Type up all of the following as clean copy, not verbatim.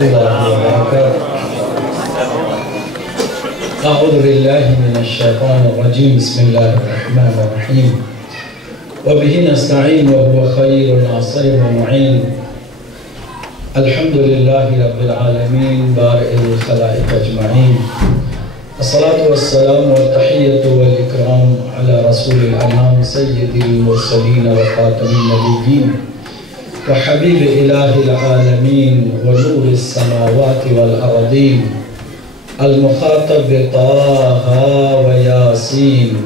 أعوذ بالله من الشيطان الرجيم بسم الله الرحمن الرحيم وبه نستعين وهو خير ناصر ومعين الحمد لله رب العالمين بارئ الخلائق أجمعين الصلاة والسلام والتحية والإكرام على رسول الأنام سيد المرسلين وخاتم النبيين وحبيب إله العالمين ونور السماوات والأرضين المخاطب بطه وياسين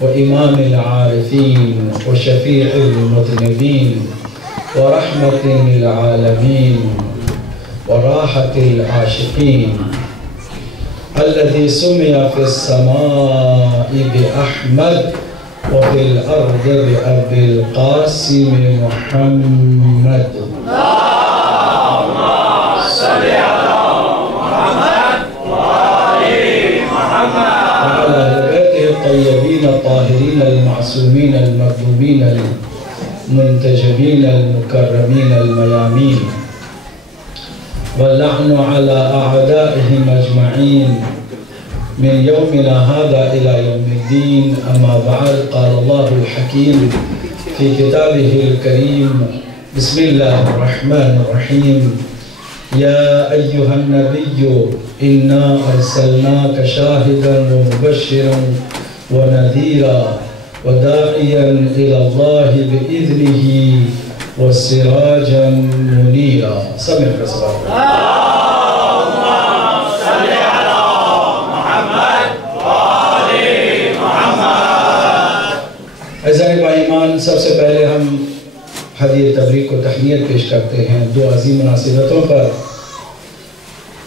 وإمام العارفين وشفيع المذنبين ورحمة للعالمين وراحة العاشقين الذي سمي في السماء بأحمد وفي الأرض بأبي القاسم محمد اللهم صل على محمد وآل محمد وعلى أهل بيته الطيبين الطاهرين المعصومين المكتوبين المنتجبين المكرمين الميامين واللعن على أعدائهم أجمعين من يومنا هذا إلى يوم الدين أما بعد قال الله الحكيم في كتابه الكريم بسم الله الرحمن الرحيم يا أيها النبي إنا أرسلناك شاهدا ومبشرا ونذيرا وداعيا إلى الله بإذنه وسراجا منيرا سمع الصلاة عزیزان ایمان سب سے پہلے ہم حدیث تبریک کو تحنیت پیش کرتے ہیں دو عظیم مناسبتوں پر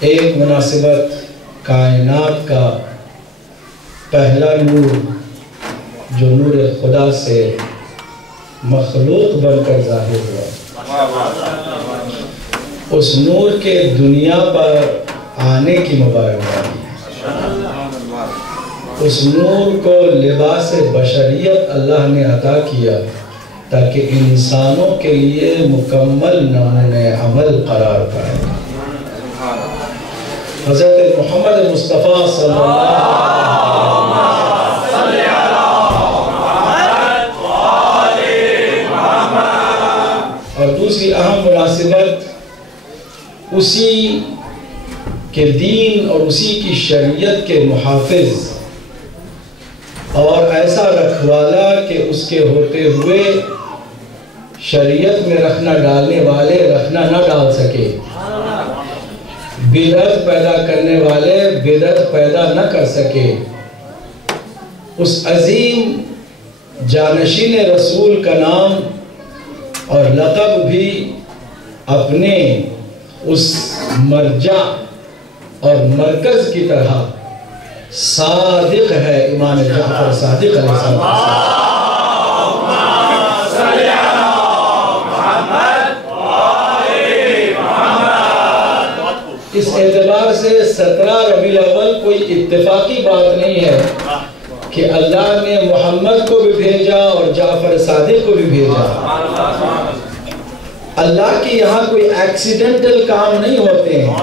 ایک مناسبت کائنات کا پہلا نور جو نور خدا سے مخلوق بن کر ظاہر ہوا اس نور کے دنیا پر آنے کی مبارکباد اس نور کو لباس بشریت اللہ نے عطا کیا تاکہ انسانوں کے لیے مکمل نمونہ عمل قرار پائے حضرت محمد مصطفیٰ صلی اللہ علیہ وسلم اور دوسری اہم مناسبت اسی کے دین اور اسی کی شریعت کے محافظ اور ایسا رکھوالا کہ اس کے ہوتے ہوئے شریعت میں رکھنا ڈالنے والے رکھنا نہ ڈال سکے بدعت پیدا کرنے والے بدعت پیدا نہ کر سکے اس عظیم جانشین رسول کا نام اور لقب بھی اپنے اس مرجع اور مرکز کی طرح صادق ہے امام جعفر صادق علیہ السلام اللهم صل على محمد وآل محمد اس اعتبار سے 17 ربیع الاول کوئی اتفاقی بات نہیں ہے کہ اللہ نے محمد کو بھی بھیجا اور جعفر صادق کو بھی بھیجا اللہ کے یہاں کوئی ایکسیڈنٹل کام نہیں ہوتے ہیں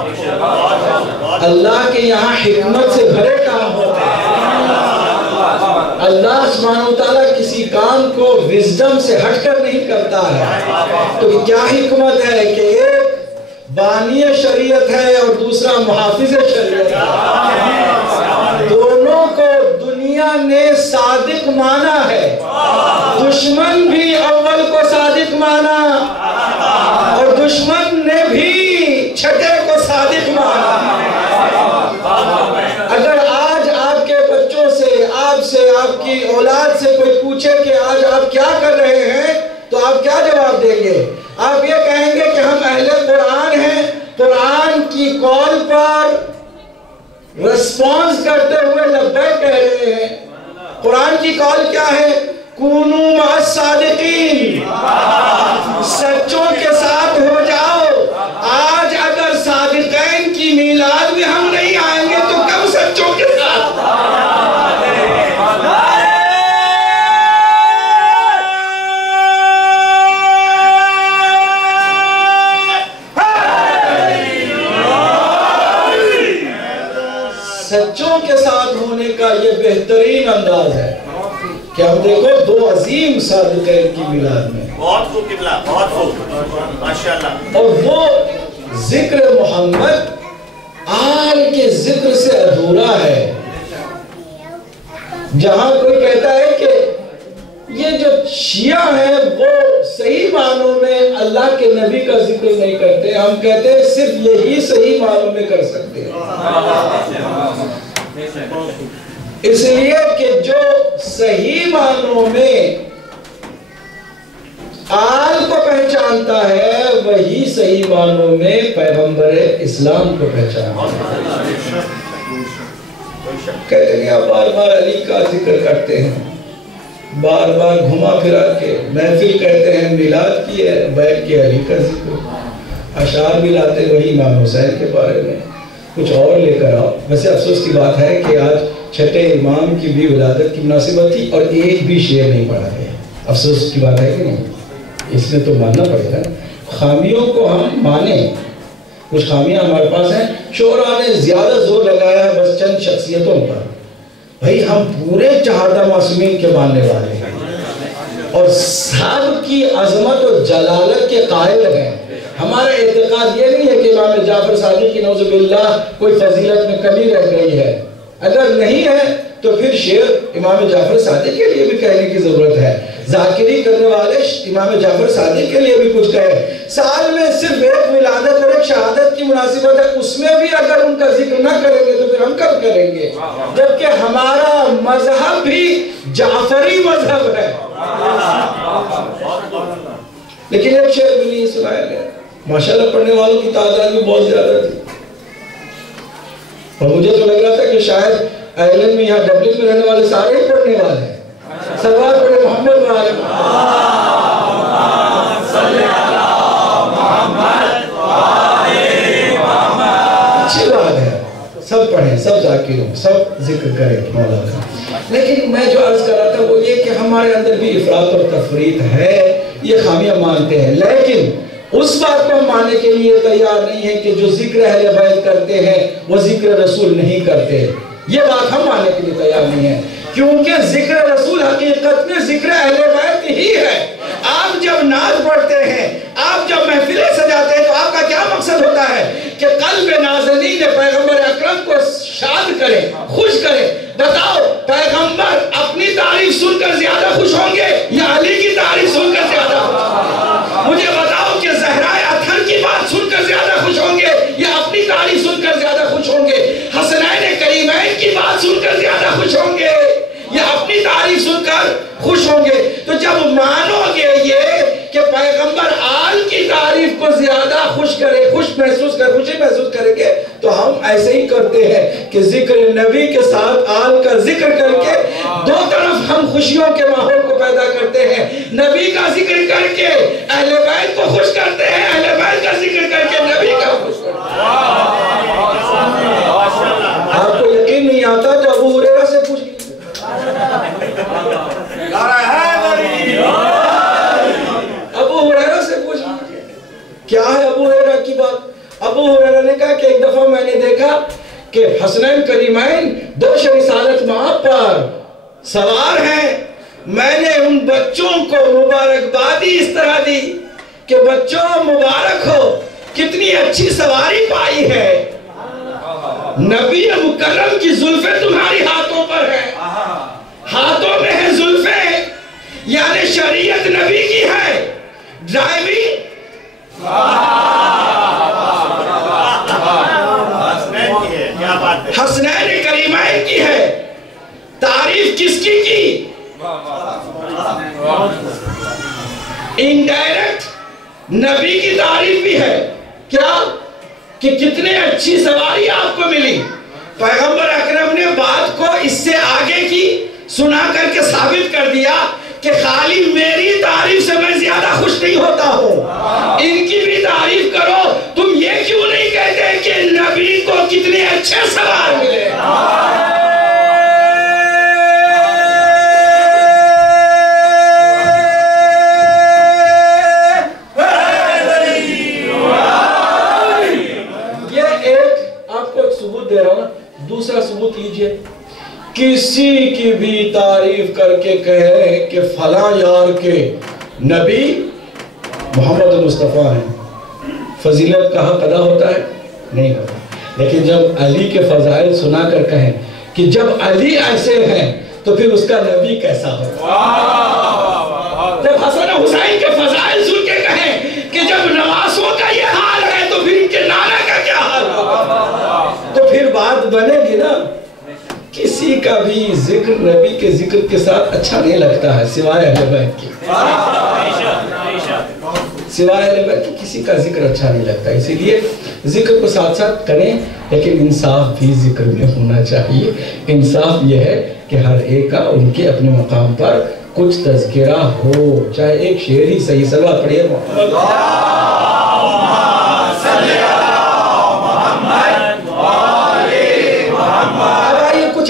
اللہ کے یہاں حکمت سے بھرے کام ہوتے ہیں اللہ سبحانہ وتعالیٰ کسی کام کو وزڈم سے ہٹ کر نہیں کرتا ہے تو کیا حکمت ہے کہ ایک بانی شریعت ہے اور دوسرا محافظ شریعت ہے دونوں کو دنیا نے صادق مانا ہے دشمن بھی اول کو صادق مانا اور دشمن نے بھی چھٹے کو صادق مانا اگر آج آپ کے بچوں سے آپ کی اولاد سے کوئی پوچھے کہ آج آپ کیا کر رہے ہیں تو آپ کیا جواب دیں گے آپ یہ کہیں گے کہ ہم اہل قرآن ہیں قرآن کی کال پر رسپانس کرتے ہوئے لبیک کہہ رہے ہیں قرآن کی کال کیا ہے کونوا مع الصادقین سچوں کے ساتھ ہو جاؤ آج اگر صادقین کی میلاد میں ہم نہیں آئیں گے تو کب سچوں کے ساتھ سچوں کے ساتھ ہونے کا یہ بہترین انداز ہے کہ ہم دیکھو دو عظیم صادقین کی میلاد میں، بہت خوب قبلہ، بہت خوب، ماشاءاللہ، اور وہ ذکر محمد آل کے ذکر سے ادھورا ہے۔ جہاں کوئی کہتا ہے کہ یہ جو شیعہ ہیں وہ صحیح معنوں میں اللہ کے نبی کا ذکر نہیں کرتے، ہم کہتے ہیں صرف یہی صحیح معنوں میں کر سکتے ہیں، اس لیے کہ جو صحیح معنوں میں آل کو پہچانتا ہے وہی صحیح معنوں میں پیغمبر اسلام کو پہچانتا ہے۔ کہتے ہیں آپ بار بار علی کا ذکر کرتے ہیں، بار بار گھما پھرا کے محفل کہتے ہیں میلاد کی ہے، بیٹھ کے علی کا ذکر، اشعار بھی لاتے وہی امام حسین کے بارے میں، کچھ اور لے کر آؤ۔ ویسے افسوس کی بات ہے کہ آج چھٹے امام کی بھی ولادت کی مناسبت تھی اور ایک بھی شعر نہیں پڑھا گیا، افسوس کی بات ہے کہ نہیں؟ اس میں تو ماننا پڑے گا، خامیوں کو ہم مانیں، کچھ خامیاں ہمارے پاس ہیں، شعراء نے زیادہ زور لگایا ہے بس چند شخصیتوں پر، بھائی ہم پورے چہارہ معصومین کے ماننے والے ہیں اور سب کی عظمت و جلالت کے قائل ہیں۔ ہمارا اعتقاد یہ نہیں ہے کہ امام جعفر صادق کی نعوذ باللہ کوئی فضیلت میں کمی رہ گئی ہے، اگر نہیں ہے تو پھر شعر امام جعفر صادق کے لیے بھی کہنے کی ضرورت ہے، ذاکری کرنے والے امام جعفر صادق کے لیے بھی کچھ کہیں۔ سال میں صرف ایک ولادت اور ایک شہادت کی مناسبت ہے، اس میں بھی اگر ان کا ذکر نہ کریں گے تو پھر ہم کب کریں گے؟ جبکہ ہمارا مذہب بھی جعفری مذہب ہے۔ لیکن ایک شعر بھی نہیں سنایا گیا، ماشاءاللہ پڑھنے والوں کی تعداد بھی بہت زیادہ تھی، اور مجھے تو لگ رہا تھا کہ شاید آئرلینڈ میں یہاں ڈبلن میں رہنے والے سارے ہی پڑھنے والے ہیں۔ سرور پڑھے محمد وعلى اچھی بات ہے، سب پڑھیں، سب ذاکر ہوں، سب ذکر کریں مولا کا۔ لیکن میں جو عرض کر رہا تھا وہ یہ کہ ہمارے اندر بھی افراط اور تفریط ہے، یہ خامیاں مانتے ہیں، لیکن اس بات کو ہم ماننے کے لیے تیار نہیں ہے کہ جو ذکر اہل بیت کرتے ہیں وہ ذکر رسول نہیں کرتے، یہ بات ہم ماننے کے لیے تیار نہیں ہے، کیونکہ ذکر رسول حقیقت میں ذکر اہل بیت ہی ہے۔ آپ جب نعت پڑھتے ہیں، آپ جب محفلیں سجاتے ہیں تو آپ کا کیا مقصد ہوتا ہے کہ قلب نازنین پیغمبر اکرم کو شاد کرے، خوش کرے۔ بتاؤ پیغمبر اپنی تعریف سن کر زیادہ خوش ہوں گے یا علی کی تعریف سن کر زیادہ خوش ہوں گے؟ مجھے بتاؤ کہ زہرائے اطہر کی بات سن کر زیادہ خوش ہوں گے یا اپنی تعریف سن کر زیادہ خوش ہوں گے؟ حسنین کریمین کی بات سن کر زیادہ خوش ہوں گے یا اپنی تعریف سن کر خوش ہوں گے؟ تو جب مانو گے یہ کہ پیغمبر آل کی تعریف کو زیادہ خوش کرے، خوشی محسوس کریں گے تو ہم ایسے ہی کرتے ہیں کہ ذکر نبی کے ساتھ آل کا ذکر کر کے دو طرف ہم خوشیوں کے ماحول کو پیدا کرتے ہیں، نبی کا ذکر کر کے اہل بیت کو خوش کرتے ہیں، اہل بیت کا ذکر کر کے نبی کا خوش کرتے ہیں۔ آپ کو یقین نہیں آتا تو ابو ہریرہ سے پوچھ ابو ہریرہ سے پوچھ کیا ہے ابو ہریرہ کی بات؟ ابو ہریرہ نے کہا کہ ایک دفعہ میں نے دیکھا کہ حسنین کریمین دوش رسالت مآب پر سوار ہیں، میں نے ان بچوں کو مبارکبادی اس طرح دی کہ بچوں مبارک ہو، کتنی اچھی سواری پائی ہے، نبی مکرم کی زلفیں تمہاری ہاتھوں پر ہیں، ہاتھوں میں ہیں زلفیں، یعنی شریعت نبی کی ہے، ڈرائیونگ حسنین کریمین کی ہے، تعریف کس کی انڈائریکٹ نبی کی تعریف بھی ہے، کیا کہ کتنے اچھی سواری آپ کو ملی۔ پیغمبر اکرم نے بات کو اس سے آگے کی سنا کر کے ثابت کر دیا کہ خالی میری تعریف سے میں زیادہ خوش نہیں ہوتا ہوں، ان کی بھی تعریف کرو۔ تم یہ کیوں نہیں کہتے کہ نبی کو کتنے اچھے سوار ملے؟ دوسرا ثبوت لیجئے، کسی کی بھی تعریف کر کے کہے کہ فلاں یار کے نبی محمد مصطفیٰ ہیں، فضیلت کا حق ادا ہوتا ہے؟ نہیں ہوتا۔ لیکن جب علی کے فضائل سنا کر کہیں کہ جب علی ایسے ہیں تو پھر اس کا نبی کیسا ہوگا؟ جب حسن حسین کے فضائل سن کے کہیں کہ جب نواسوں کا یہ حال ہے تو پھر ان کے نانا کا کیا حال ہوگا؟ تو پھر بات بنے گی نا۔ کسی کا بھی ذکر نبی کے ذکر کے ساتھ اچھا نہیں لگتا ہے سوائے اہل بیت کی، سوائے اہل بیت کی کسی کا ذکر اچھا نہیں لگتا۔ اسی لیے ذکر کو ساتھ ساتھ کریں، لیکن انصاف بھی ذکر میں ہونا چاہیے۔ انصاف یہ ہے کہ ہر ایک کا ان کے اپنے مقام پر کچھ تذکرہ ہو، چاہے ایک شعر ہی صحیح۔ صلوات پڑھیے محمد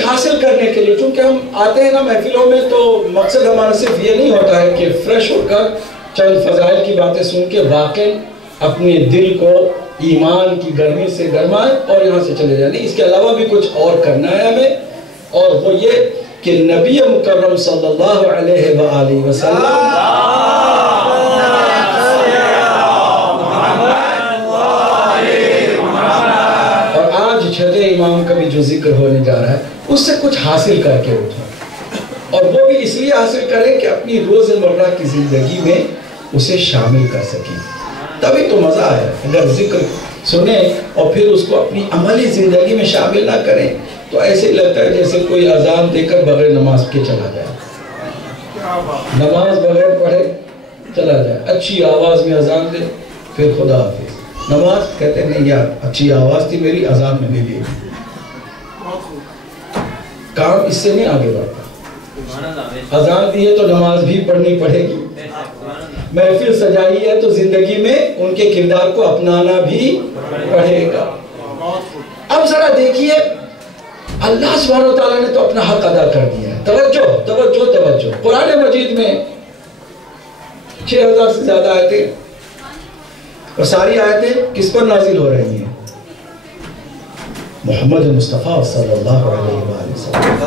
حاصل کرنے کے لیے، چونکہ ہم آتے ہیں نا محفلوں میں تو مقصد ہمارا صرف یہ نہیں ہوتا ہے کہ فریش ہو کر چند فضائل کی باتیں سن کے واقع اپنے دل کو ایمان کی گرمی سے گرمائیں اور یہاں سے چلے جائیں۔ اس کے علاوہ بھی کچھ اور کرنا ہے ہمیں، اور وہ یہ کہ نبی مکرم صلی اللہ علیہ وآلہ وسلم اور آج چھٹے امام کا بھی جو ذکر ہونے جا رہا ہے اس سے کچھ حاصل کر کے اٹھیں، اور وہ بھی اس لیے حاصل کریں کہ اپنی روزمرہ کی زندگی میں اسے شامل کر سکیں، تبھی تو مزہ ہے۔ اگر ذکر سنیں اور پھر اس کو اپنی عملی زندگی میں شامل نہ کریں تو ایسے ہی لگتا ہے جیسے کوئی اذان دے کر بغیر نماز کے چلا جائے، نماز بغیر پڑھے چلا جائے، اچھی آواز میں اذان دے پھر خدا حافظ۔ نماز کہتے ہیں نہیں یار اچھی آواز تھی میری، اذان میں نہیں دی، کام اس سے نہیں آگے بڑھتا۔ اذان دی ہے تو نماز بھی پڑھنی پڑے گی، محفل سجائی ہے تو زندگی میں ان کے کردار کو اپنانا بھی پڑے گا۔ اب ذرا دیکھیے اللہ سبحانہ وتعالیٰ نے تو اپنا حق ادا کر دیا ہے۔ توجہ توجہ توجہ، قرآن مجید میں 6000 سے زیادہ آیتیں، اور ساری آیتیں کس پر نازل ہو رہی ہیں؟ محمد مصطفیٰ صلی اللہ علیہ وآلہ وسلم۔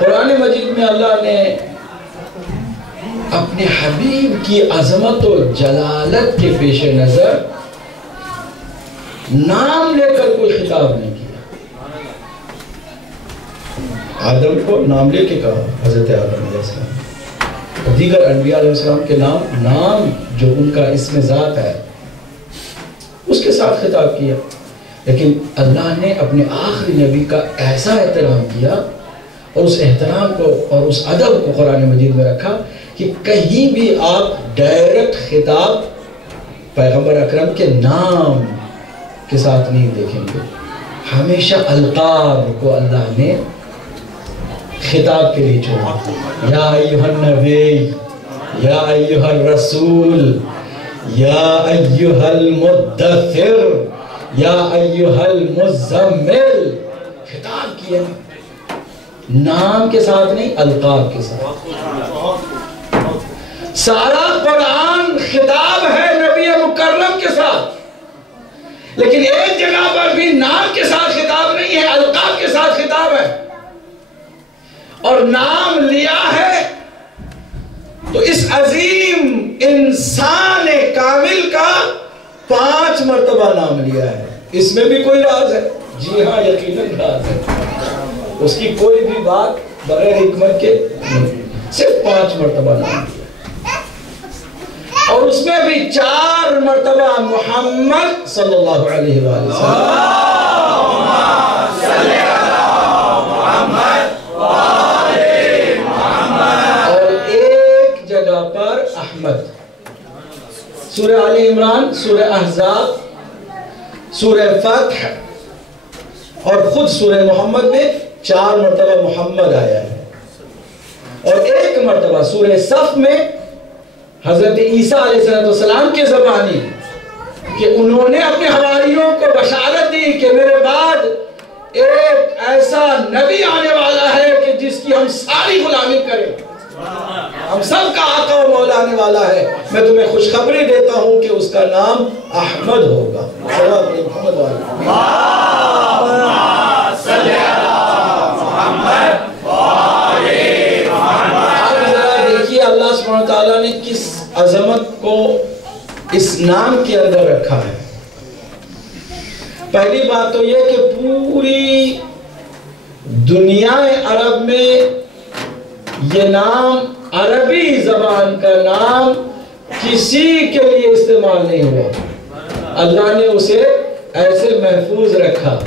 قرآن مجید میں اللہ نے اپنے حبیب کی عظمت و جلالت کے پیش نظر نام لے کر کوئی خطاب نہیں کیا۔ آدم کو نام لے کے کہا، حضرت آدم علیہ السلام، دیگر انبیاء علیہ السلام کے نام جو ان کا اسم ذات ہے اس کے ساتھ خطاب کیا، لیکن اللہ نے اپنے آخری نبی کا ایسا احترام کیا اور اس احترام کو اور اس ادب کو قرآن مجید میں رکھا کہ کہیں بھی آپ ڈائریکٹ خطاب پیغمبر اکرم کے نام کے ساتھ نہیں دیکھیں گے، ہمیشہ القاب کو اللہ نے خطاب کے لیے چھوڑا۔ یا ایہا النبی، یا ایہا الرسول، یا ایہا المدثر، یا ایہا المزمل، خطاب کیا نام کے ساتھ نہیں، القاب کے ساتھ۔ سارا قرآن خطاب ہے نبی مکرم کے ساتھ، لیکن ایک جگہ پر بھی نام کے ساتھ خطاب نہیں ہے، القاب کے ساتھ خطاب ہے، اور نام لیا ہے تو اس عظیم انسان کامل کا 5 مرتبہ نام لیا ہے۔ اس میں بھی کوئی راز ہے؟ جی ہاں یقیناً راز ہے، اس کی کوئی بھی بات بغیر حکمت کے نہیں، صرف 5 مرتبہ نام لیا، اور اس میں بھی 4 مرتبہ محمد صلی اللہ علیہ وآلہ وسلم، سورہ آل عمران، سورہ احزاب، سورہ فتح اور خود سورہ محمد میں 4 مرتبہ محمد آیا ہے، اور 1 مرتبہ سورہ صف میں حضرت عیسیٰ علیہ السلام کے زبانی کہ انہوں نے اپنے حواریوں کو بشارت دی کہ میرے بعد ایک ایسا نبی آنے والا ہے کہ جس کی ہم ساری غلامی کریں، ہم سب کا آقا و مولا آنے والا ہے. میں تمہیں خوشخبری دیتا ہوں کہ اس کا نام احمد ہوگا. محمد والا دیکھیے اللہ سبحانہ وتعالیٰ نے کس عظمت کو اس نام کے اندر رکھا ہے. پہلی بات تو یہ کہ پوری دنیا عرب میں یہ نام عربی زبان کا نام کسی کے لیے استعمال نہیں ہوا. اللہ نے اسے ایسے محفوظ رکھا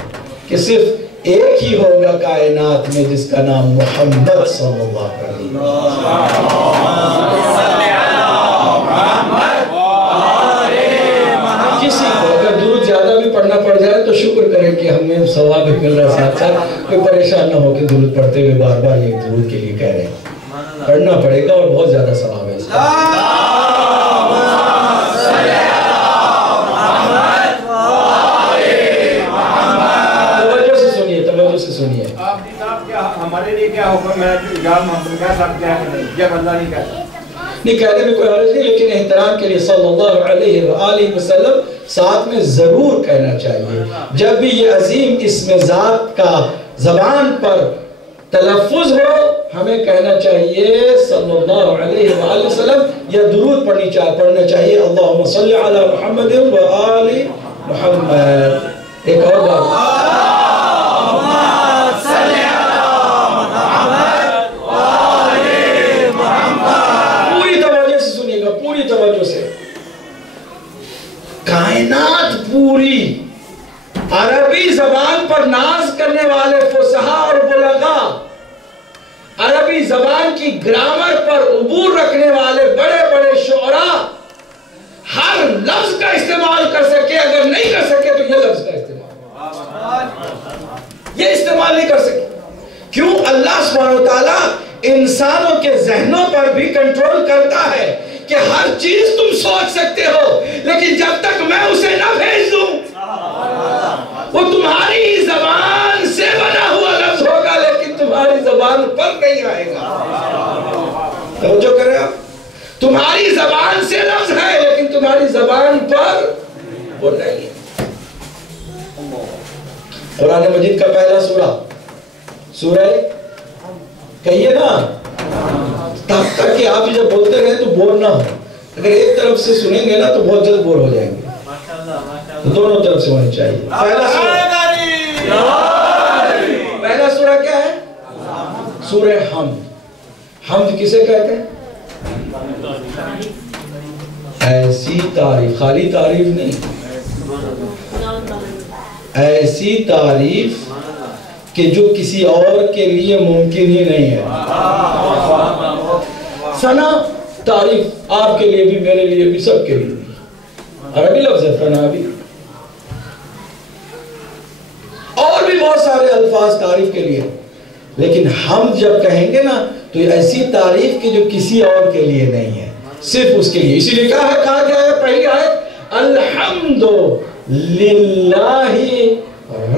کہ صرف ایک ہی ہوگا کائنات میں جس کا نام محمد صلی اللہ علیہ وسلم. کسی کو اگر درود زیادہ بھی پڑھنا پڑ جائے تو شکر کریں کہ ہمیں ثواب بھی مل رہا ہے ساتھ ساتھ. کوئی پریشان نہ ہو کہ درود پڑھتے ہوئے بار بار یہ درود کے لیے کہہ رہے ہیں. پڑھنا پڑے گا اور بہت زیادہ ثواب ہے اس کا. توجہ سے سنیے, توجہ سے سنیے. ہمارے لیے کیا حکم ہے کہ ہم کہہ سکتے ہیں جب اللہ نہیں کہتا؟ نہیں کہنے میں کوئی حرج نہیں, لیکن احترام کے لیے صلی اللہ علیہ وآلہ وسلم ساتھ میں ضرور کہنا چاہیے. جب بھی یہ عظیم اسم ذات کا زبان پر تلفظ ہو ہمیں کہنا چاہیے صلی اللہ علیہ وآلہ وسلم یا درود پڑھنا چاہیے اللہم صلی علی محمد و آل محمد. ایک اور بات, پوری توجہ سے سنیے گا, پوری توجہ سے. کائنات پوری عربی زبان پر ناز کرنے والے فصحا اور بلغاء, عربی زبان کی گرامر پر عبور رکھنے والے بڑے بڑے شعراء ہر لفظ کا استعمال کر سکے. اگر نہیں کر سکے تو یہ لفظ کا استعمال نہیں کر سکے. کیوں؟ اللہ سبحانہ وتعالیٰ انسانوں کے ذہنوں پر بھی کنٹرول کرتا ہے کہ ہر چیز تم سوچ سکتے ہو, لیکن جب تک میں اسے نہ بھیج دوں وہ تمہاری زبان سے بنا ہوا لفظ ہوگا لیکن تمہاری زبان پر نہیں آئے گا. توجہ کریں آپ, تمہاری زبان سے لفظ ہے لیکن تمہاری زبان پر وہ نہیں ہے. قرآن مجید کا پہلا سورہ کہیے نا, تب تک کہ آپ جب بولتے رہے تو بور نہ ہو. اگر ایک طرف سے سنیں گے نا تو بہت جلد بور ہو جائیں گے. تو دونوں طرف سے ہونی چاہیے. پہلا سورہ کیا ہے؟ سورہ حمد. حمد کسے کہتے ہیں؟ ایسی تعریف, خالی تعریف نہیں, ایسی تعریف کہ جو کسی اور کے لیے ممکن ہی نہیں ہے. ثنا تعریف آپ کے لیے بھی, میرے لیے بھی, سب کے لیے بھی. عربی لفظ ہے ثنا بھی. اور بھی بہت سارے الفاظ تعریف کے لیے, لیکن ہم جب کہیں گے نا تو یہ ایسی تعریف کہ جو کسی اور کے لیے نہیں ہے, صرف اس کے لیے. اسی لیے کہا گیا ہے پہلی آیت الحمد للہ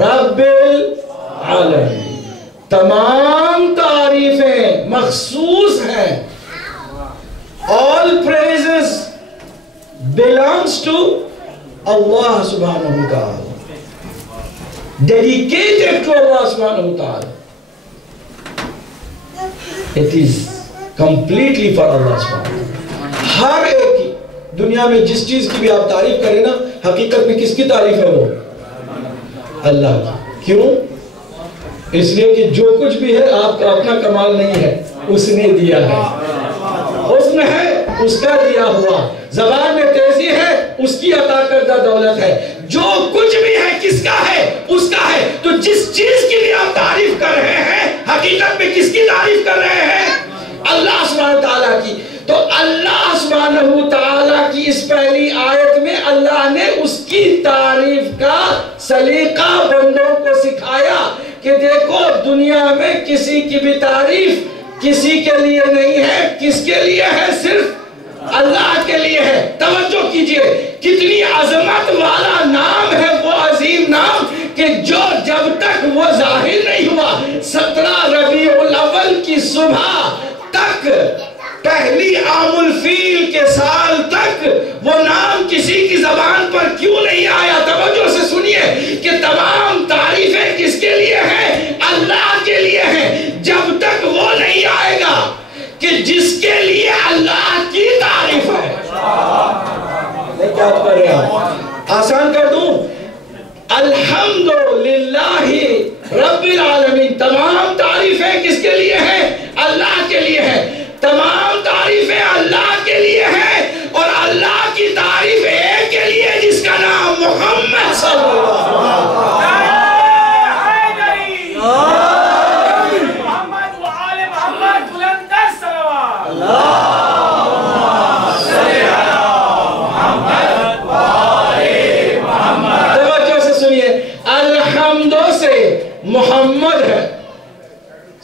رب العالمین. تمام تعریفیں مخصوص ہیں. All praises belongs to Allah subhanahu wa ta'ala, dedicated to Allah subhanahu wa ta'ala. It is completely for Allah subhanahu wa ta'ala. ہر ایک کی دنیا میں جس چیز کی بھی آپ تعریف کریں نا, حقیقت میں کس کی تعریف ہے وہ؟ اللہ کی. کیوں؟ اس لیے کہ جو کچھ بھی ہے آپ کا اپنا کمال نہیں ہے, اس نے دیا ہے. حسن ہے اس کا دیا ہوا, زبان میں تیزی ہے اس کی عطا کردہ دولت ہے. جو کچھ بھی ہے کس کا ہے؟ اس کا ہے. تو جس چیز کی بھی آپ تعریف کر رہے ہیں حقیقت میں کس کی تعریف کر رہے ہیں؟ اللہ سبحانہ تعالیٰ کی. تو اللہ سبحانہ تعالیٰ کی اس پہلی آیت میں اللہ نے اس کی تعریف کا سلیقہ بندوں کو سکھایا کہ دیکھو دنیا میں کسی کی بھی تعریف کسی کے لیے نہیں ہے. کس کے لیے ہے؟ صرف اللہ کے لیے ہے. توجہ کیجئے کتنی عظمت والا نام ہے وہ عظیم نام کہ جو جب تک وہ ظاہر نہیں ہوا 17 ربیع الاول کی صبح تک پہلی عام الفیل کے سال تک وہ نام کسی کی زبان پر کیوں نہیں آیا؟ توجہ سے سنیے کہ تمام تعریفیں کس کے لیے ہیں؟ اللہ کے لیے ہیں. جب تک وہ نہیں آئے گا کہ جس کے لیے اللہ کی تعریف ہے. کیا کر رہے آپ؟ آسان کر دوں. الحمدللہ رب العالمین. تمام تعریفیں کس کے لیے ہیں؟ اللہ کے لیے ہیں. تمام تعریفیں اللہ کے لیے ہیں اور اللہ کی تعریف ایک کے لیے جس کا نام محمد صلی اللہ علیہ وسلم. محمد و آل محمد بلندر صلوات. توجہ سے سنیے. الحمد سے محمد ہے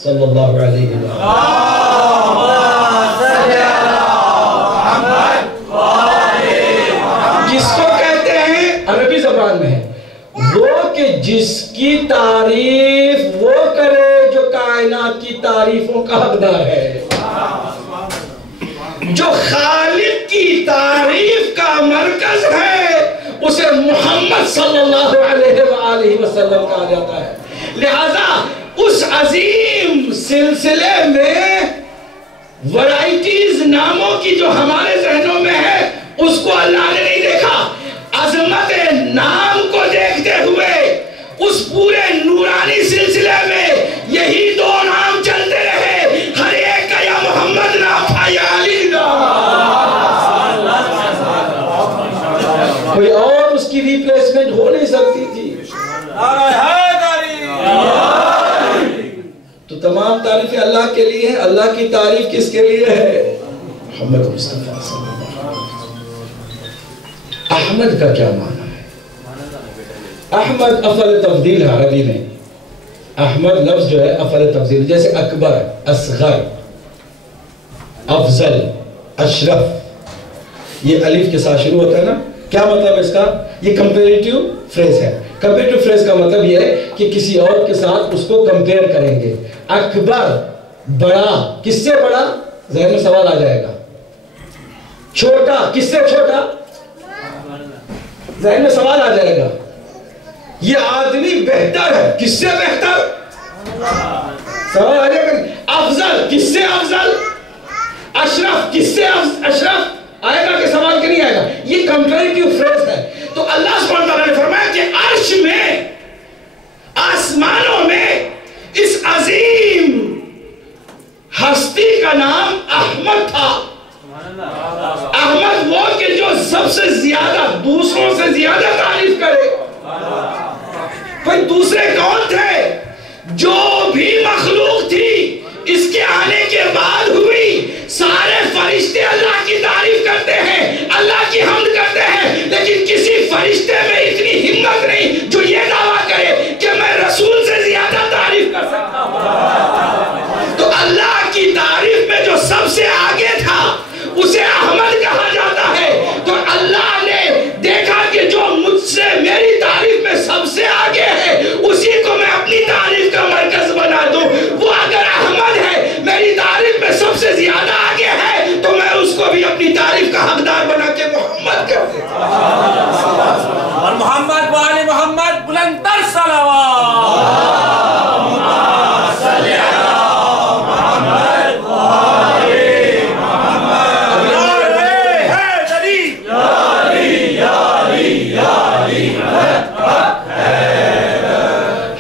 صلی اللہ علیہ وسلم. جس کو کہتے ہیں عربی زبان میں ہے وہ کہ جس کی تعریف وہ کرے جو کائنات کی تعریفوں کا حقدار ہے. جو خالق کی تعریف کا مرکز ہے اسے محمد صلی اللہ علیہ وآلہ وسلم کہا جاتا ہے. لہذا اس عظیم سلسلے میں ورائٹیز ناموں کی جو ہمارے ذہنوں میں ہے اس کو اللہ نے نہیں دیکھا. عظمت نام کو دیکھتے ہوئے اس پورے نورانی سلسلے میں یہی دو نام چلتے رہے. ہر ایک کا یا محمد نام تھا یا علی نام. کوئی اور اس کی ریپلیسمنٹ ہو نہیں سکتی تھی. تو تمام تعریفیں اللہ کے لیے ہیں. اللہ کی تعریف کس کے لیے ہے؟ محمد مصطفیٰ صلی اللہ علیہ وسلم. احمد کا کیا معنی ہے؟ احمد افعل تفضیل ہے عربی میں. احمد لفظ جو ہے افعل تفضیل. جیسے اکبر، اصغر، افضل، اشرف، یہ الف کے ساتھ شروع ہوتا ہے نا. کیا مطلب اس کا؟ یہ کمپیریٹیو فریز ہے. کمپیریٹیو فریز کا مطلب یہ ہے کہ کسی اور کے ساتھ اس کو کمپیئر کریں گے. اکبر بڑا، کس سے بڑا؟ ذہن میں سوال آ جائے گا. چھوٹا، کس سے چھوٹا؟ ذہن میں سوال آ جائے گا. یہ آدمی بہتر ہے، کس سے بہتر؟ سوال آ جائے گا. افضل، کس سے افضل؟ اشرف، کس سے اشرف؟ آئے گا کہ سوال کہ نہیں آئے گا؟ یہ کمپیریٹیو فریز ہے. تو اللہ سبحانہ وتعالیٰ نے فرمایا کہ عرش میں، آسمانوں میں اس عظیم ہستی کا نام احمد تھا. احمد وہ کہ جو سب سے زیادہ، دوسروں سے زیادہ تعریف کرے. پھر دوسرے کون تھے؟ جو بھی مخلوق تھی اس کے آنے کے بعد ہوئی. سارے فرشتے اللہ کی تعریف کرتے ہیں، اللہ کی حمد کرتے ہیں، لیکن کسی فرشتے میں اتنی ہمت نہیں جو یہ دعویٰ کرے کہ میں رسول سے زیادہ تعریف کر سکتا ہوں. تو اللہ کی تعریف میں جو سب سے آگے تھا اسے احمد کہا جاتا ہے. تو اللہ نے دیکھا کہ جو مجھ سے میری تعریف میں سب سے آگے ہے اسی کو میں اپنی تعریف کا مرکز بنا دوں. وہ اگر احمد ہے، میری تعریف میں سب سے زیادہ آگے ہے، تو میں اس کو بھی اپنی تعریف کا حقدار بنا کے محمد کر دیتا. اور محمد وآل محمد بلندر صلوات.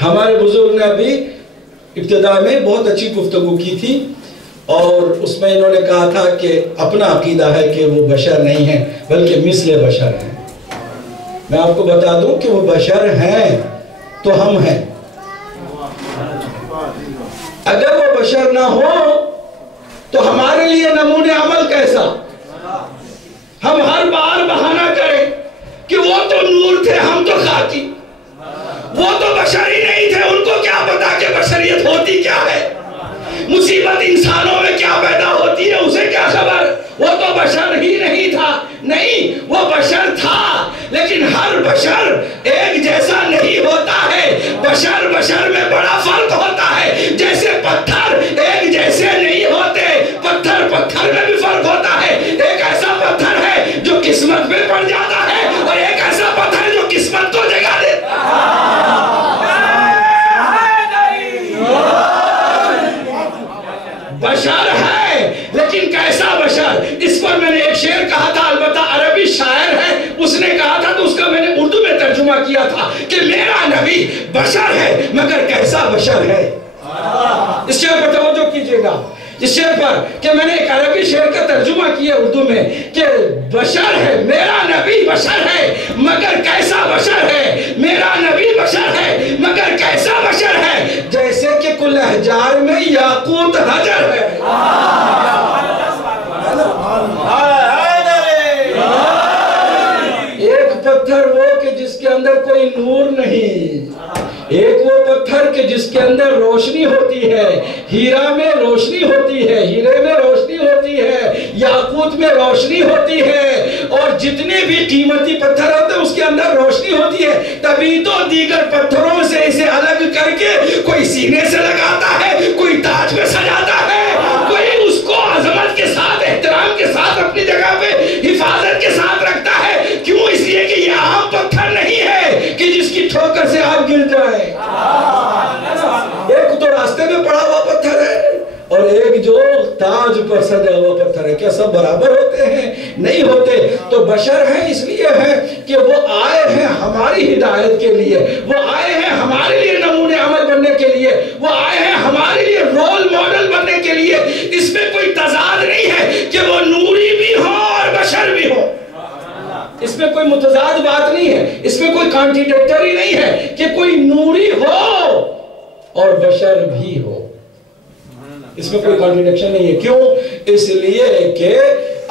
ہمارے بزرگ نے ابھی ابتدا میں بہت اچھی گفتگو کی تھی اور اس میں انہوں نے کہا تھا کہ اپنا عقیدہ ہے کہ وہ بشر نہیں ہیں بلکہ مثل بشر ہیں. میں آپ کو بتا دوں کہ وہ بشر ہیں تو ہم ہیں. اگر وہ بشر نہ ہو تو ہمارے لیے نمونہ عمل کیسا؟ ہم ہر بار بہانہ کریں کہ وہ تو نور تھے، ہم تو خاکی. وہ تو بشر ہی نہیں تھے، ان کو کیا پتا کہ بشریت ہوتی کیا ہے، مصیبت انسانوں میں کیا پیدا ہوتی ہے اسے کیا خبر. وہ تو بشر ہی نہیں تھا. نہیں، وہ بشر تھا، لیکن ہر بشر ایک جیسا نہیں ہوتا ہے. بشر بشر میں بڑا فرق ہوتا ہے. جیسے پتھر ایک جیسے نہیں ہوتے، پتھر پتھر میں بھی فرق ہوتا ہے. ایک ایسا پتھر ہے جو قسمت میں پڑ جاتا ہے اور ایک ایسا پتھر ہے جو قسمت کو جگہ دیتا ہے. بشر ہے لیکن کیسا بشر؟ اس پر میں نے ایک شعر کہا تھا، البتہ عربی شاعر ہے اس نے کہا تھا تو اس کا میں نے اردو میں ترجمہ کیا تھا کہ میرا نبی بشر ہے مگر کیسا بشر ہے. اس شعر پر توجہ کیجئے گا، اس شعر پر کہ میں نے ایک عربی شعر کا ترجمہ کیا اردو میں کہ بشر ہے میرا نبی، بشر ہے مگر کیسا بشر ہے. میرا نبی بشر ہے مگر کیسا بشر ہے، جیسے کہ کل احجار میں یاقوت حجر ہے. ایک پتھر وہ کہ جس کے اندر کوئی نور نہیں، ایک وہ پتھر کہ جس کے اندر روشنی ہوتی ہے. ہیرا میں روشنی ہوتی ہے، ہیرے میں روشنی ہوتی ہے، یاقوت میں روشنی ہوتی ہے، اور جتنے بھی قیمتی پتھر ہوتے ہیں اس کے اندر روشنی ہوتی ہے. تبھی تو دیگر پتھروں سے اسے الگ کر کے کوئی سینے سے لگاتا ہے، کوئی تاج میں سجاتا ہے، کوئی اس کو عظمت کے ساتھ احترام کے ساتھ اپنی جگہ پہ حفاظت کے ساتھ رکھتا ہے. کیوں؟ اس لیے کہ یہ عام پتھر نہیں ہے کہ جس کی ٹھوکر سے آپ گر جائیں. ایک تو راستے میں پڑا ہوا پتھر ہے اور ایک جو تاج پر سجا ہوا پتھر ہے. کیا سب برابر ہوتے ہیں؟ نہیں ہوتے. تو بشر ہیں اس لیے ہیں کہ وہ آئے ہیں ہماری ہدایت کے لیے، وہ آئے ہیں ہمارے لیے نمونے عمل بننے کے لیے، وہ آئے ہیں ہمارے لیے رول ماڈل بننے کے لیے. اس میں کوئی تضاد نہیں ہے کہ وہ نوری بھی ہو اور بشر بھی ہو. اس میں کوئی متضاد بات نہیں ہے، اس میں کوئی کانٹریڈکٹری نہیں ہے کہ کوئی نوری ہو اور بشر بھی ہو. اس میں کوئی کانٹریڈکشن نہیں ہے. کیوں؟ اس لیے کہ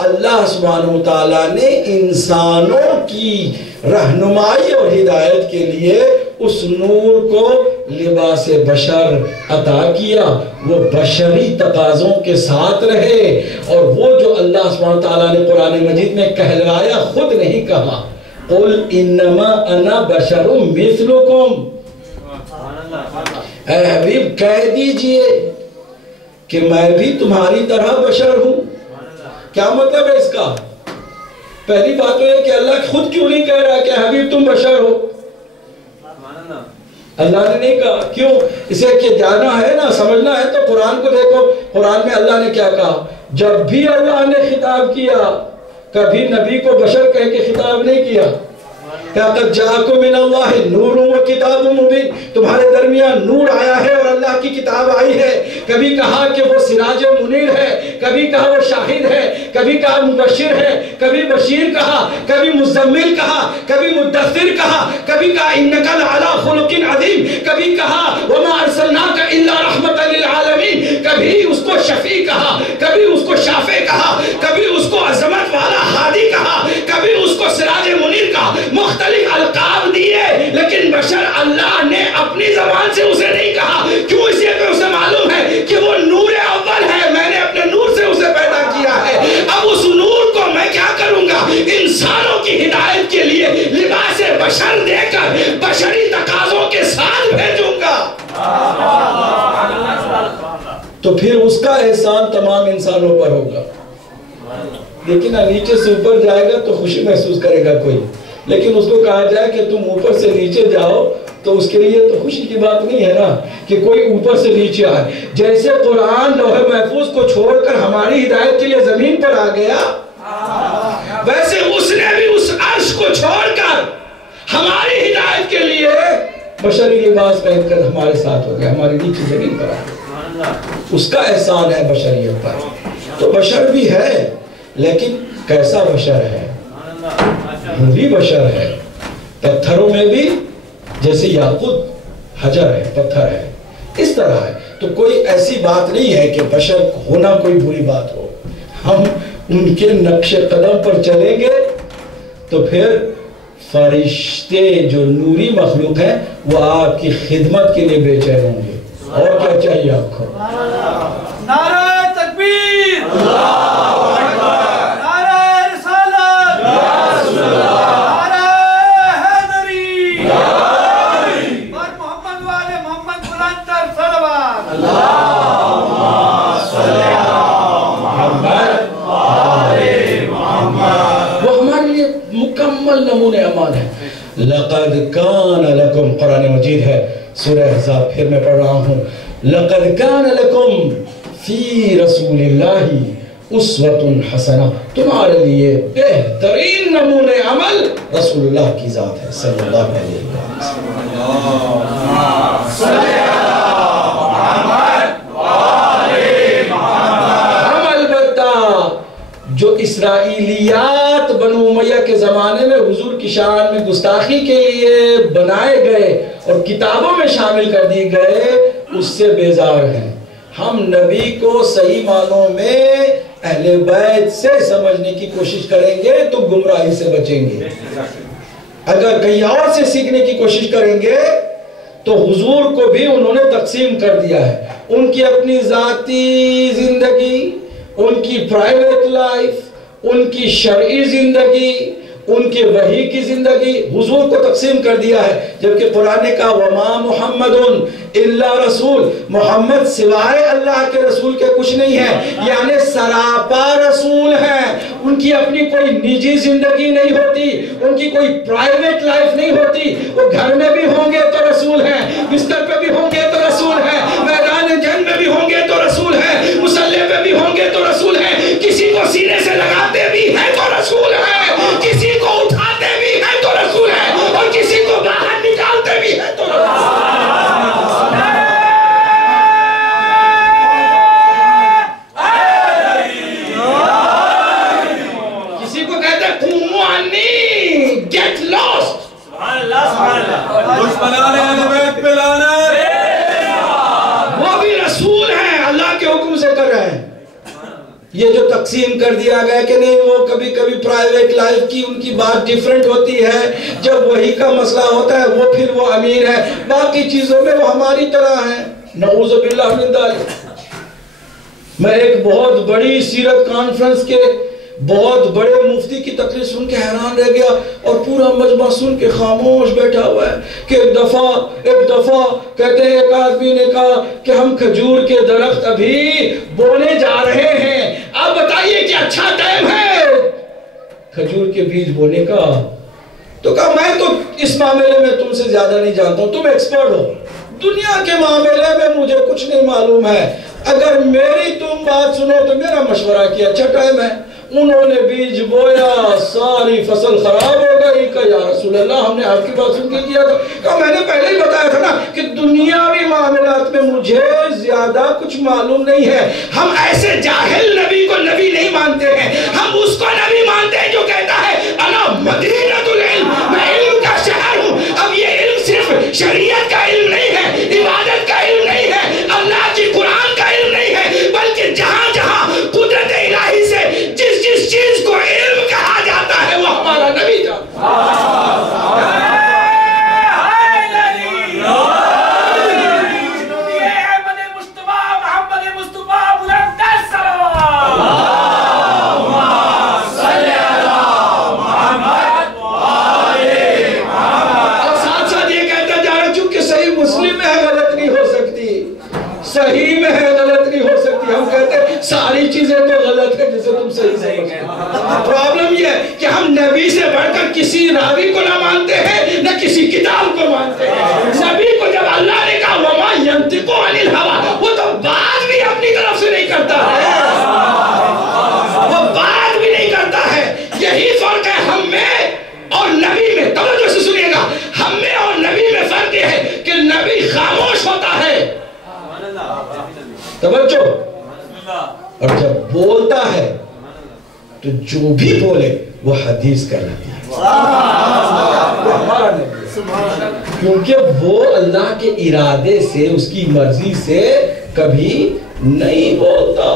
اللہ سبحانہ وتعالیٰ نے انسانوں کی رہنمائی اور ہدایت کے لیے اس نور کو لباس بشر عطا کیا. وہ بشری تقاضوں کے ساتھ رہے اور وہ جو اللہ سبحانہ وتعالیٰ نے قرآن مجید میں کہلوایا خود نہیں کہا. قُلْ إِنَّمَا أَنَا بَشَرٌ مِثْلُكُمْ. اے حبیب کہہ دیجئے کہ میں بھی تمہاری طرح بشر ہوں. کیا مطلب ہے اس کا؟ پہلی بات تو یہ کہ اللہ خود کیوں نہیں کہہ رہا کہ حبیب تم بشر ہو؟ اللہ نے نہیں کہا. کیوں؟ اسے کہ جانا ہے نا، سمجھنا ہے تو قرآن کو دیکھو. قرآن میں اللہ نے کیا کہا؟ جب بھی اللہ نے خطاب کیا کبھی نبی کو بشر کہہ کے خطاب نہیں کیا. قَدْ جَاءَكُم مِّنَ اللَّهِ نُورٌ وَكِتَابٌ مُبِينٌ. تمہارے درمیان نور آیا ہے اور اللہ کی کتاب آئی ہے. کبھی کہا کہ وہ سراج منیر ہے، کبھی کہا وہ شاہد ہے، کبھی کہا مبشر ہے، کبھی بشیر کہا، کبھی مزمل کہا، کبھی مدثر کہا، کبھی کہا اِنَّكَ لَعَلَىٰ خُلُقٍ عَظِيمٍ، کبھی کہا وَمَا أَرْسَلْنَاكَ إِلَّا رَحْمَةً لِلْعَالَمِينَ، کبھی اس کو شفیع کہا، کبھی اس کو شافع کہا، کبھی اس کو عظمت والا ہادی کہا، کبھی اس کو سراج منیر کہا. مختلف القاب دیے لیکن بشر اللہ نے اپنی زبان سے اسے نہیں کہا. کیوں؟ اس لیے کہ اسے معلوم ہے کہ وہ نور اول ہے، میں نے اپنے نور سے اسے پیدا کیا ہے. اب اس نور کو میں کیا کروں گا؟ انسانوں کی ہدایت کے لیے لباس بشر دے کر بشری تقاضوں کے ساتھ بھیجوں گا. تو پھر اس کا احسان تمام انسانوں پر ہوگا. لیکن نیچے سے اوپر جائے گا تو خوشی محسوس کرے گا کوئی، لیکن اس کو کہا جائے کہ تم اوپر سے نیچے جاؤ تو اس کے لیے تو خوشی کی بات نہیں ہے نا کہ کوئی اوپر سے نیچے آئے. جیسے قرآن لوح محفوظ کو چھوڑ کر ہماری ہدایت کے لیے زمین پر آ گیا، ویسے اس نے بھی اس عرش کو چھوڑ کر ہماری ہدایت کے لیے بشری لباس پہن کر ہمارے ساتھ ہو گیا، ہماری نیچے زمین پر آ گیا. اس کا احسان ہے بشریت پر. تو بشر بھی ہے لیکن کیسا بشر ہے؟ وہ بھی بشر ہے. پتھروں میں بھی جیسے یاقوت حجر ہے، پتھر ہے، اس طرح ہے. تو کوئی ایسی بات نہیں ہے کہ بشر ہونا کوئی بری بات ہو. ہم ان کے نقش قدم پر چلیں گے تو پھر فرشتے جو نوری مخلوق ہیں وہ آپ کی خدمت کے لیے بے چین ہوں گے. اور کیا چاہیے آپ کو؟ نعرہ تکبیر، اللہ اکبر، نعرہ رسالت، یا رسول اللہ، نعرہ حیدری، اور محمد والے محمد بلند تر صلوات، اللہم صلی علی محمد. مکمل نمونہ عمل ہے. لقد کان لکم، قرآن مجید ہے، سورہ احزاب پھر میں پڑھ رہا ہوں. لقد کان لکم فی رسول اللہ اسوۃ حسنہ، تمہارے لیے بہترین نمونہ عمل رسول اللہ کی ذات ہے صلی اللہ علیہ وسلم. ہم البتہ جو اسرائیلیات بنو امیہ کے زمانے میں حضور کی شان میں گستاخی کے لیے بنائے گئے اور کتابوں میں شامل کر دی گئے، اس سے بیزار ہیں. ہم نبی کو صحیح معنوں میں اہل بیت سے سمجھنے کی کوشش کریں گے تو گمراہی سے بچیں گے. اگر کہیں اور سے سیکھنے کی کوشش کریں گے تو حضور کو بھی انہوں نے تقسیم کر دیا ہے. ان کی اپنی ذاتی زندگی، ان کی پرائیویٹ لائف، ان کی شرعی زندگی، ان کے وحی کی زندگی حضور کو تقسیم کر دیا ہے. جبکہ قرآن نے کہا وَمَا مُحَمَّدٌ إِلَّا رَسُولٌ، محمد سوائے اللہ کے رسول کے کچھ نہیں ہے، یعنی سراپا رسول ہیں. ان کی اپنی کوئی نجی زندگی نہیں ہوتی، ان کی کوئی پرائیویٹ لائف نہیں ہوتی. وہ گھر میں بھی ہوں گے تو رسول ہیں، بستر پہ بھی ہوں گے تو رسول ہیں، میدان جنگ میں بھی ہوں گے تو رسول ہیں، مصلی پہ بھی ہوں گے تو رسول ہیں، کسی کو سینے سے لگاتے بھی ہیں تو رسول ہیں، کسی کو اٹھاتے بھی ہیں تو رسول ہیں، اور کسی کو باہر نکالتے بھی ہیں تو رسول ہیں. کسی کو کہتے ہیں قوموا عنی، گیٹ لاسٹ. وہ بھی رسول ہیں، اللہ کے حکم سے کر رہے ہیں. یہ جو تقسیم کر دیا گیا کہ نہیں وہ کبھی کبھی پرائیویٹ لائف کی ان کی بات ڈیفرنٹ ہوتی ہے، جب وہی کا مسئلہ ہوتا ہے وہ پھر وہ امیر ہے، باقی چیزوں میں وہ ہماری طرح ہیں. نعوذ باللہ من ذالک. میں ایک بہت بڑی سیرت کانفرنس کے بہت بڑے مفتی کی تقریر سن کے حیران رہ گیا اور پورا مجمع سن کے خاموش بیٹھا ہوا ہے کہ ایک دفعہ کہتے ہیں ایک آدمی نے کہا کہ ہم کھجور کے درخت ابھی بونے جا رہے ہیں، اب بتائیے کہ اچھا ٹائم ہے کھجور کے بیج بونے کا. تو کہا میں تو اس معاملے میں تم سے زیادہ نہیں جانتا ہوں، تم ایکسپرٹ ہو، دنیا کے معاملے میں مجھے کچھ نہیں معلوم ہے، اگر میری تم بات سنو تو میرا مشورہ کیا اچھا ٹائم ہے. انہوں نے بیج بویا، ساری فصل خراب ہو گئی. کہا یا رسول اللہ ہم نے آپ کی بات سن کے کیا تھا. کہا میں نے پہلے ہی بتایا تھا نا کہ دنیاوی معاملات میں مجھے زیادہ کچھ معلوم نہیں ہے. ہم ایسے جاہل نبی کو نبی نہیں مانتے ہیں، ہم اس کو نبی مانتے ہیں جو کہتا ہے انا مدینۃ العلم، میں علم کا شہر ہوں. اب یہ علم صرف شریعت کا علم نہیں ہے، عبادت کا علم نہیں ہے، اللہ کی قرآن کا علم نہیں ہے، بلکہ جہاں جہاں قدرت الہی سے جس چیز کو علم کہا جاتا ہے وہ ہمارا نبی جانتا ہے. صحیح میں ہے غلط نہیں ہو سکتی. ہم کہتے ہیں ساری چیزیں تو غلط ہے جسے تم صحیح سمجھتے ہیں. پرابلم یہ ہے کہ ہم نبی سے بڑھ کر کسی راوی کو نہ مانتے ہیں نہ کسی کتاب کو مانتے ہیں. نبی کو جب اللہ نے کہا وما ینطق عن الہوی، وہ تو بات بھی اپنی طرف سے نہیں کرتا ہے، وہ بات بھی نہیں کرتا ہے. یہی فرق ہے ہم میں اور نبی میں. توجہ سے سنیے گا، ہم میں اور نبی میں فرق یہ ہے کہ نبی خاموش ہوتا ہے، توجہ، اور جب بولتا ہے تو جو بھی بولے وہ حدیث کہلاتی ہے. کیونکہ وہ اللہ کے ارادے سے، اس کی مرضی سے کبھی نہیں بولتا.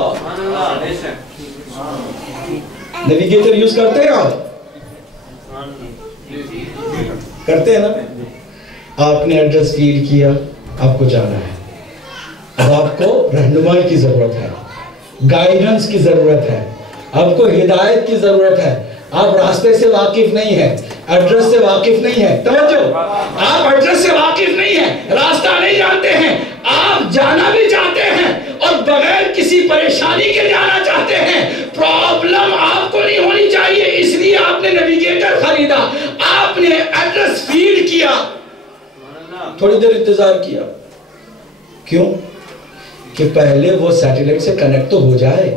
نیویگیٹر یوز کرتے ہیں آپ؟ کرتے ہیں نا. آپ نے ایڈریس فیڈ کیا، آپ کو جانا ہے، اب آپ کو رہنمائی کی ضرورت ہے، گائیڈنس کی ضرورت ہے، آپ کو ہدایت کی ضرورت ہے. آپ راستے سے واقف نہیں ہیں، ایڈریس سے واقف نہیں ہیں. توجہ، آپ ایڈریس سے واقف نہیں ہیں، راستہ نہیں جانتے ہیں، آپ جانا بھی چاہتے ہیں اور بغیر کسی پریشانی کے جانا چاہتے ہیں. پرابلم آپ کو نہیں ہونی چاہیے، اس لیے آپ آپ نے نیویگیٹر خریدا، آپ نے ایڈریس فیڈ کیا، تھوڑی دیر انتظار کیا، کیوں؟ کہ پہلے وہ سیٹلائٹ سے کنیکٹ تو ہو جائے،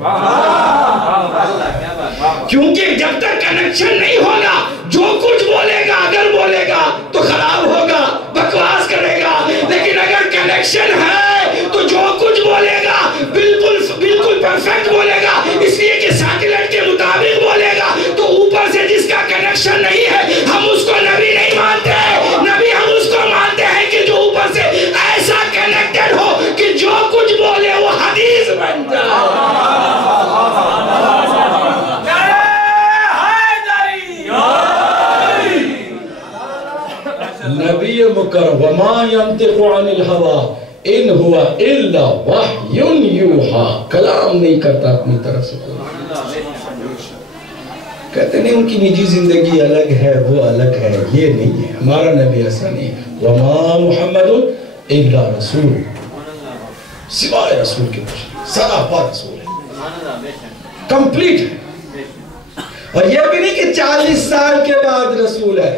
کیونکہ جب تک کنیکشن نہیں ہوگا جو کچھ بولے گا، اگر بولے گا تو خراب ہوگا، بکواس کرے گا، لیکن اگر کنیکشن ہے تو جو کچھ بولے گا بالکل پرفیکٹ بولے گا، اس لیے کہ سیٹلائٹ کے مطابق بولے گا۔ تو اوپر سے جس کا کنیکشن نہیں ہے ہم اس کو نبی نہیں مانتے، نبی ہم اس کو مانتے ہیں کہ جو اوپر سے ایسا کنیکٹڈ ہو کہ جو کچھ بولے وہ حدیث بن جائے۔ نبی مکرم وما ينطق عن الهوى ان هو الا وحی یوحی، کلام نہیں کرتا اپنی طرف سے کوئی۔ کہتے نہیں ان کی نجی زندگی الگ ہے، وہ الگ ہے، یہ نہیں ہے، ہمارا نبی ایسا نہیں ہے۔ وما محمد الا رسول، سوائے رسول کے کچھ، سراپا رسول ہے، کمپلیٹ ہے۔ اور یہ بھی نہیں کہ 40 سال کے بعد رسول ہے،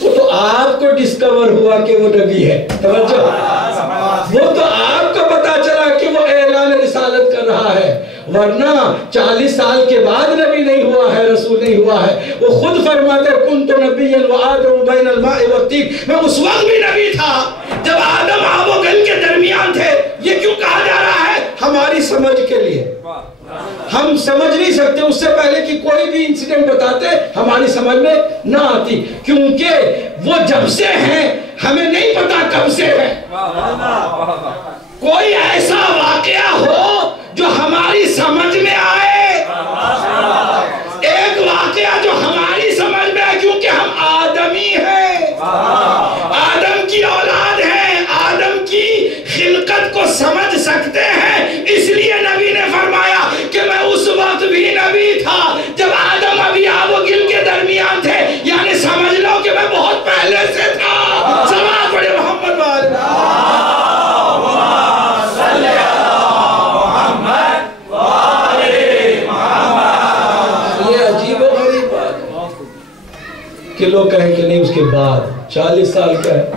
وہ تو آپ کو ڈسکور ہوا کہ وہ نبی ہے، توجہ، وہ تو آپ کو پتا چلا کہ وہ اعلان رسالت کر رہا ہے، ورنہ 40 سال کے بعد نبی نہیں ہوا ہے، رسول نہیں ہوا ہے۔ وہ خود فرماتے ہیں کنت نبیا وآدم بین الماء والطین، میں اس وقت بھی نبی تھا جب آدم آب و گل کے درمیان تھے۔ یہ کیوں کہا جا رہا ہے؟ ہماری سمجھ کے لیے، ہم سمجھ نہیں سکتے، اس سے پہلے کہ کوئی بھی انسیڈنٹ بتاتے ہماری سمجھ میں نہ آتی، کیونکہ وہ جب سے ہیں ہمیں نہیں پتا کب سے ہے۔ کوئی ایسا واقعہ ہو جو ہماری سمجھ میں آئے، ایک واقعہ جو ہماری سمجھ میں آئے، کیونکہ ہم آدمی ہیں، آدم کی اولاد ہیں، آدم کی خلقت کو سمجھ سکتے ہیں۔ اس لیے نبی نے فرمایا کہ میں اس وقت بھی نبی تھا جب آدم ابھی آب و گل کے درمیان تھے، یعنی سمجھ لو کہ میں بہت پہلے سے تھا۔ سلام پڑھے محمد والے۔ کہ لوگ کہیں کہ نہیں اس کے بعد 40 سال کیا ہے،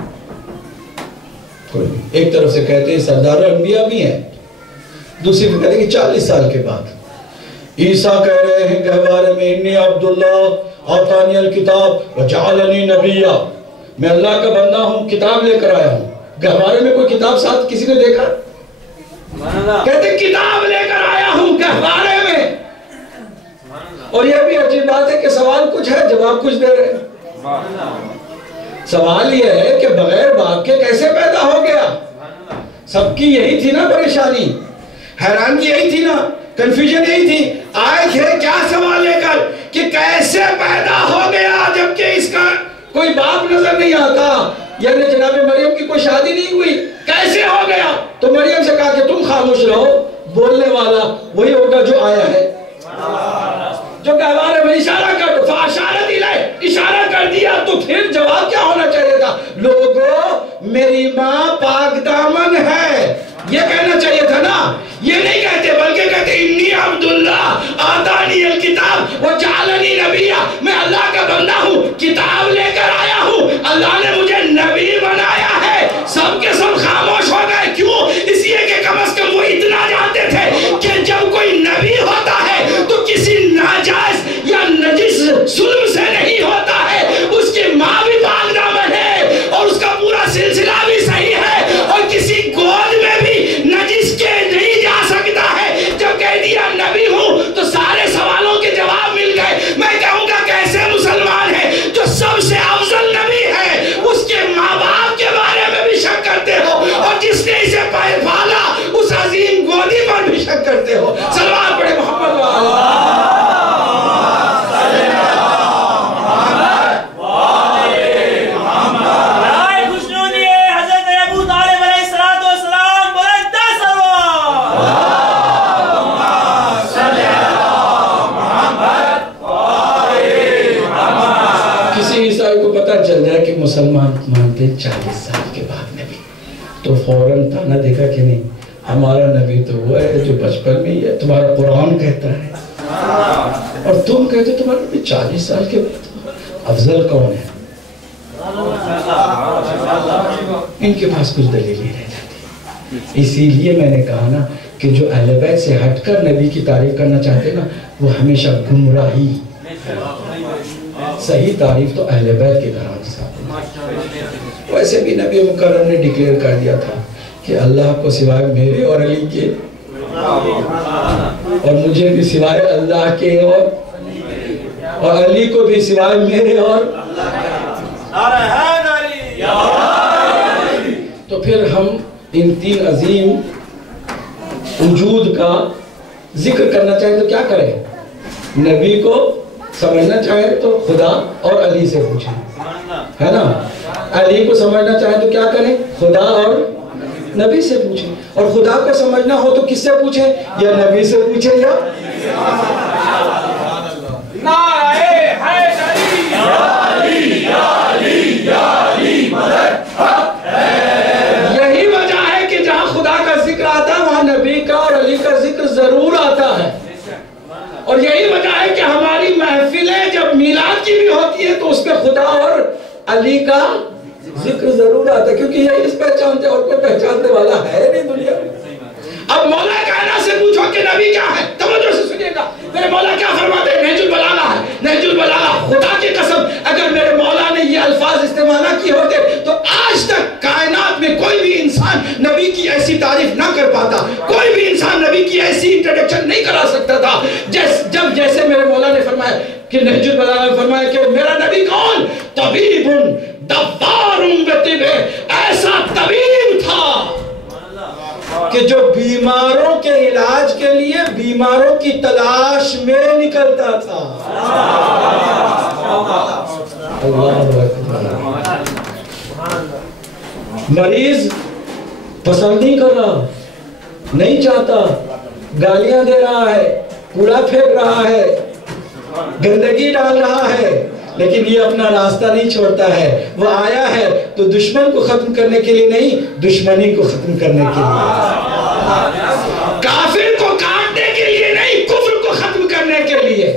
ایک طرف سے کہتے ہیں سردار انبیاء بھی ہیں، دوسری میں کہتے ہیں کہ 40 سال کے بعد۔ عیسیٰ کہہ رہے ہیں گہوارے میں انی عبداللہ آتانی الکتاب وجعلنی نبیہ، میں اللہ کا بندہ ہوں، کتاب لے کر آیا ہوں۔ گہوارے میں کوئی کتاب ساتھ کسی نے دیکھا؟ کہتے ہیں کتاب لے کر آیا ہوں گہوارے میں۔ اور یہ بھی عجیب بات ہے کہ سوال کچھ ہے، جواب کچھ دے رہے ہیں۔ سوال یہ ہے کہ بغیر باپ کے کیسے پیدا ہو گیا؟ سب کی یہی تھی نا پریشانی، حیرانگی یہی تھی نا، کنفیوژن یہی تھی۔ آئے تھے کیا سوال لے کر کہ کیسے پیدا ہو گیا جبکہ اس کا کوئی باپ نظر نہیں آتا، یعنی جناب مریم کی کوئی شادی نہیں ہوئی، کیسے ہو گیا؟ تو مریم سے کہا کہ تم خاموش رہو، بولنے والا وہی ہوگا جو آیا ہے، جو گہوارے میں اشارہ کر فاشارت الیہ، اشارہ کر دیا، تو پھر جواب کیا ہونا چاہیے تھا؟ لوگو میری ماں پاک دامن ہے، یہ کہنا چاہیے تھا نا۔ یہ نہیں کہتے بلکہ کہتے انی عبداللہ آتانی الکتاب وجعلنی نبیہ، میں اللہ کا بندہ ہوں، کتاب لے کر آیا ہوں، اللہ نے مجھے نبی بنایا ہے۔ سب کے سب خاموش ہو گئے، کیوں؟ اس لیے کہ کم از کم وہ اتنا جانتے تھے کہ جب کوئی نبی ہوتا ہے تو کسی ناجائز یا نجس ظلم سے نہیں ہوتا ہے، اس کی ماں بھی پاک دامن ہے اور اس کا پورا سلسلہ بھی صحیح ہے، اور کسی گود میں بھی نجس کے نہیں جا سکتا ہے۔ جب کہہ دیا نبی ہوں تو سارے سوالوں کے جواب مل گئے۔ میں کہوں گا کیسے مسلمان ہے جو سب سے افضل نبی ہے اس کے ماں باپ کے بارے میں بھی شک کرتے ہو، اور جس نے اسے پالا اس عظیم گودی پر بھی شک کرتے ہو؟ سلوات پڑھے محمد والے۔ چل جائے کہ مسلمان مانتے 40 سال کے بعد نبی، تو فوراً تانا دیکھا کہ نہیں، ہمارا نبی تو وہ ہے جو بچپن میں ہی ہے، تمہارا قرآن کہتا ہے اور تم کہتے تمہارے نبی 40 سال کے بعد افضل کون ہے؟ ان کے پاس کچھ دلیل نہیں رہ جاتی. اسی لیے میں نے کہا نا کہ جو اہل بیت سے ہٹ کر نبی کی تعریف کرنا چاہتے نا وہ ہمیشہ گمراہی. صحیح تعریف تو اہل بیت کے گھران کے ساتھ. ویسے بھی نبی مکرم نے ڈکلیئر کر دیا تھا کہ اللہ کو سوائے میرے اور علی کے اور مجھے بھی سوائے اللہ کے اور علی کو بھی سوائے میرے اور تو پھر ہم ان تین عظیم وجود کا ذکر کرنا چاہیں تو کیا کریں؟ نبی کو سمجھنا چاہیں تو خدا اور علی سے پوچھیں, ہے نا. علی کو سمجھنا چاہیں تو کیا کریں؟ خدا اور نبی سے پوچھیں. اور خدا کو سمجھنا ہو تو کس سے پوچھیں؟ یا نبی سے پوچھیں یا یہی وجہ ہے کہ جہاں خدا کا ذکر آتا ہے وہاں نبی کا اور علی کا ذکر ضرور آتا ہے. اور یہی وجہ ہے کہ ہماری محفلیں جب میلاد کی بھی ہوتی ہے تو اس پہ خدا اور علی کا ذکر ضرور آتا ہے, کیونکہ یہی اس پہچانتے اور کوئی پہچاننے والا ہے نہیں دنیا میں. اب مولا کائنات سے پوچھو کہ نبی کیا ہے, توجہ سے سنیے گا. میرے مولا کیا فرماتے ہیں؟ نہج البلاغہ ہے. نہج البلاغہ, خدا کی قسم اگر میرے مولا نے یہ الفاظ استعمال نہ کیے ہوتے تو آج تک کائنات میں کوئی بھی انسان نبی کی ایسی تعریف نہ کر پاتا, کوئی بھی انسان نبی کی ایسی انٹروڈکشن نہیں کرا سکتا تھا جیسے میرے مولا نے فرمایا کہ نہج البلاغہ میں فرمایا کہ میرا نبی کون؟ طبیب دوار بطب, ایسا طبیب تھا کہ جو بیماروں کے علاج کے لیے بیماروں کی تلاش میں نکلتا تھا. مریض پسند نہیں کر رہا, نہیں چاہتا, گالیاں دے رہا ہے, کوڑا پھینک رہا ہے, گندگی ڈال رہا ہے, لیکن یہ اپنا راستہ نہیں چھوڑتا ہے. وہ آیا ہے تو دشمن کو ختم کرنے کے لیے نہیں, دشمنی کو ختم کرنے کے لیے, کافر کو کاٹنے کے لیے نہیں, کفر کو ختم کرنے کے لیے,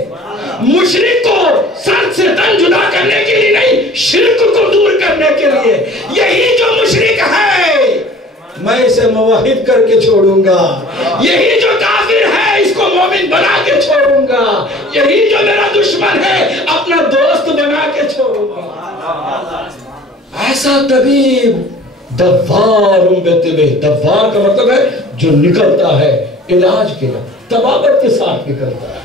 مشرک کو سر سے تن جدا کرنے کے لیے نہیں, شرک کو دور کرنے کے لیے. یہی جو مشرک ہے میں اسے موحد کر کے چھوڑوں گا, یہی جو کافر ہے اس کو مومن بنا کے چھوڑوں گا, یہی جو میرا دشمن ہے اپنا دوست بنا کے چھوڑوں گا. ایسا طبیب دوار بطبہ, دوار کا مطلب ہے جو نکلتا ہے علاج کے لیے, طبابت کے ساتھ نکلتا ہے.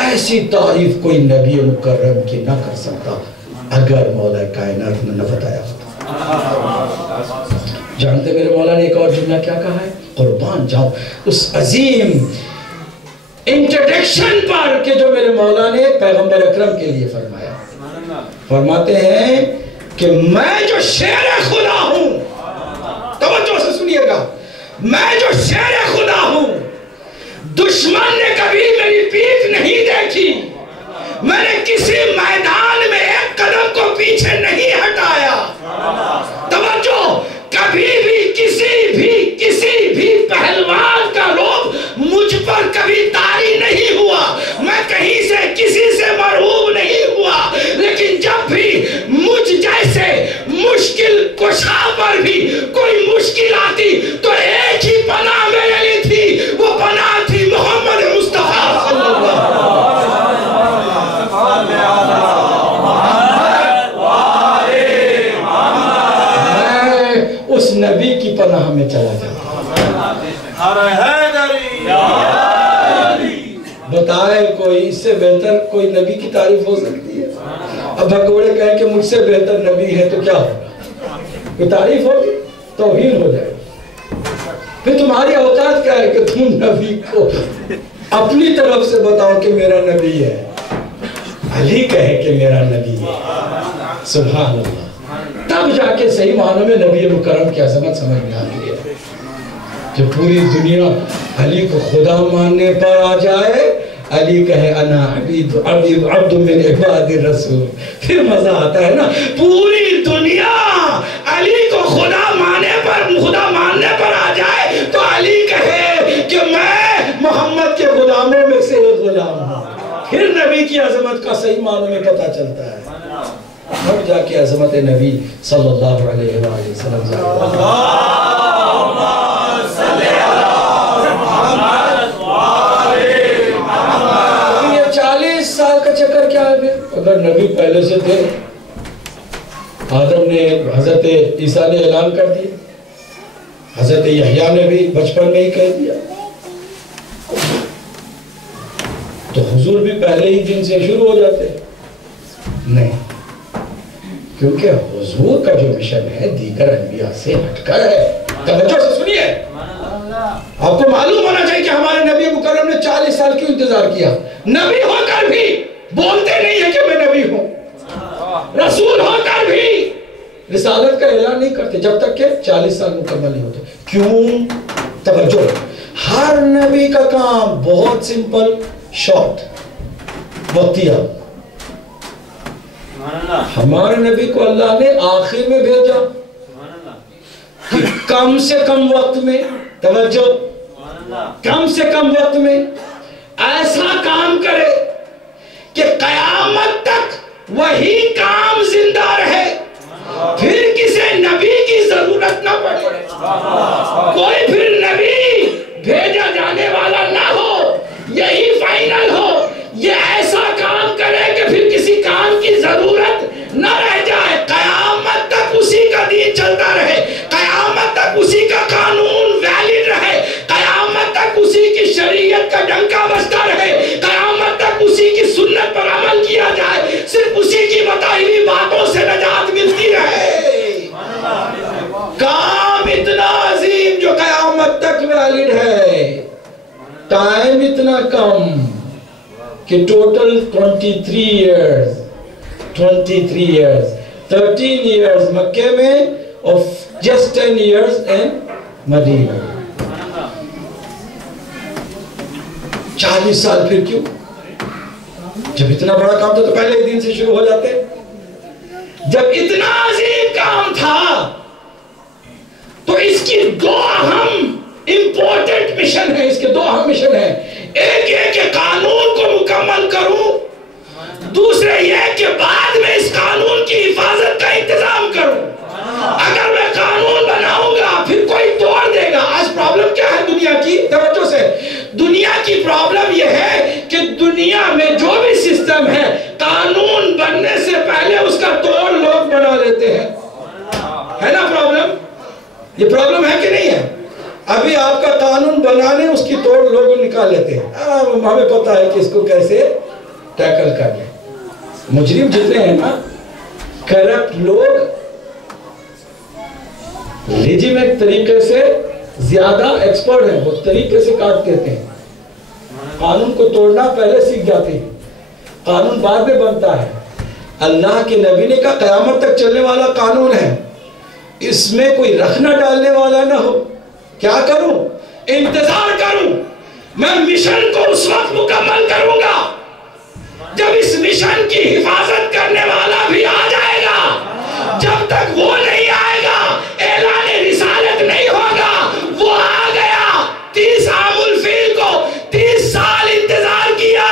ایسی تعریف کوئی نبی مکرم کی نہ کر سکتا اگر مولا کائنات نے نہ بتایا ہوتا. جانتے میرے مولا نے ایک اور جملہ کیا کہا ہے؟ قربان جاؤں اس عظیم انٹروڈکشن پر کہ جو میرے مولا نے پیغمبر اکرم کے لیے فرمایا. فرماتے ہیں کہ میں جو شیر خدا ہوں, توجہ سے سنیے گا, میں جو شیر خدا ہوں, دشمن نے کبھی میری پیٹھ نہیں دیکھی, میں نے کسی میدان میں ایک قدم کو پیچھے نہیں ہٹایا. توجہ, کبھی بھی کسی بھی پہلوان کا روب مجھ پر کبھی طاری نہیں ہوا, میں کہیں سے کسی سے مرعوب نہیں ہوا, لیکن جب بھی مجھ جیسے مشکل کشا پر بھی کوئی مشکل آتی تو ایک ہی پناہ میرے لیے تھی, وہ پناہ تھی محمد مصطفیٰ صلی اللہ علیہ وسلم. اس نبی کی پناہ میں چلا جاتا. بتائے کوئی اس سے بہتر کوئی نبی کی تعریف ہو سکتی ہے؟ اب بھگوڑے کہیں کہ مجھ سے بہتر نبی ہے تو کیا ہوگا؟ کوئی تعریف ہوگی؟ توہین ہو جائے. پھر تمہاری اوقات کیا ہے کہ تم نبی کو اپنی طرف سے بتاؤ کہ میرا نبی ہے, علی کہے کہ میرا نبی ہے. سبحان اللہ. تب جا کے صحیح معنوں میں نبی مکرم کی عظمت سمجھ میں آتی ہے. جب پوری دنیا علی کو خدا ماننے پر آ جائے, علی کہے انا عبد من عباد الرسول, پھر مزہ آتا ہے نا. پوری دنیا علی کو خدا ماننے پر آ جائے تو علی کہے کہ میں محمد کے غلاموں پھر نبی کی عظمت کا صحیح معنوں میں پتہ چلتا ہے، تب جا کے عظمت نبی صلی اللہ علیہ وآلہ وسلم یہ 40 سال کا چکر کیا ہے پھر؟ اگر نبی پہلے سے تھے، آدم نے، حضرت عیسیٰ نے اعلان کر دیا، حضرت یحییٰ نے بھی بچپن میں ہی کہہ دیا، تو حضور بھی پہلے ہی دن سے شروع ہو جاتے؟ نہیں، کیونکہ حضور کا جو مشن ہے دیگر انبیاء سے ہٹ کر ہے۔ توجہ سے سنیے، آپ کو معلوم ہونا چاہیے کہ ہمارے نبی مکرم نے 40 سال کیوں انتظار کیا؟ نبی ہو کر بھی بولتے نہیں ہیں کہ میں نبی ہوں، رسول ہو کر بھی رسالت کا اعلان نہیں کرتے جب تک کہ 40 سال مکمل نہیں ہوتے۔ کیوں؟ توجہ، ہر نبی کا کام بہت سمپل، شارٹ، وقتیہ۔ ہمارے نبی کو اللہ نے آخر میں بھیجا کہ کم سے کم وقت میں، توجہ، کم سے کم وقت میں ایسا کام کرے کہ قیامت تک وہی کام زندہ رہے، پھر کسی نبی کی ضرورت نہ پڑے، کوئی پھر نبی بھیجا جانے والا نہ ہو، یہی فائنل ہو۔ یہ ایسا کام کرے کہ پھر کسی کام کی ضرورت نہ رہ جائے، قیامت تک اسی کا دین چلتا رہے، قیامت تک اسی کا قانون ویلڈ رہے، قیامت تک اسی کی شریعت کا ڈنکا بجتا رہے، قیامت تک اسی کی سنت پر عمل کیا جائے، صرف اسی کی بتائی ہوئی باتوں سے نجات ملتی رہے۔ کام اتنا عظیم جو قیامت تک ویلڈ ہے، ٹائم اتنا کم کہ ٹوٹل 23 years 13 years مکہ میں اور just 10 years in مدینہ۔ 40 سال پھر کیوں؟ جب اتنا بڑا کام تھا تو پہلے دن سے شروع ہو جاتے۔ جب اتنا عظیم کام تھا تو اس کی 2 اہم امپورٹنٹ مشن ہے، اس کے 2 اہم مشن ہیں۔ ایک یہ کہ قانون کو مکمل کروں، دوسرے یہ کہ بعد میں اس قانون کی حفاظت کا انتظام کروں۔ اگر میں قانون بناؤں گا پھر کوئی توڑ دے گا۔ آج پرابلم کیا ہے دنیا کی؟ توجہ سے، دنیا کی پرابلم یہ ہے کہ دنیا میں جو بھی سسٹم ہے، قانون بننے سے پہلے اس کا توڑ لوگ بنا لیتے ہیں، ہے نا پرابلم؟ یہ پرابلم ہے کہ نہیں ہے؟ ابھی آپ کا قانون بنانے اس کی توڑ لوگ نکال لیتے ہیں، ہمیں پتہ ہے کہ اس کو کیسے ٹیکل کر لیں۔ مجرم جتنے ہیں نا، کرپٹ لوگ لیجیمیٹ طریقے سے زیادہ ایکسپرٹ ہیں، وہ طریقے سے کاٹ دیتے ہیں، قانون کو توڑنا پہلے سیکھ جاتے ہیں، قانون بعد میں بنتا ہے۔ اللہ کے نبی نے کہا قیامت تک چلنے والا قانون ہے، اس میں کوئی رکھنا ڈالنے والا نہ ہو۔ کیا کروں؟ انتظار کروں، میں مشن کو اس وقت مکمل کروں گا جب اس مشن کی حفاظت کرنے والا بھی آ جائے گا۔ جب تک وہ نہیں آئے گا، اعلان رسالت نہیں ہوگا۔ وہ آ گیا، 30 عام الفیل کو 30 سال انتظار کیا،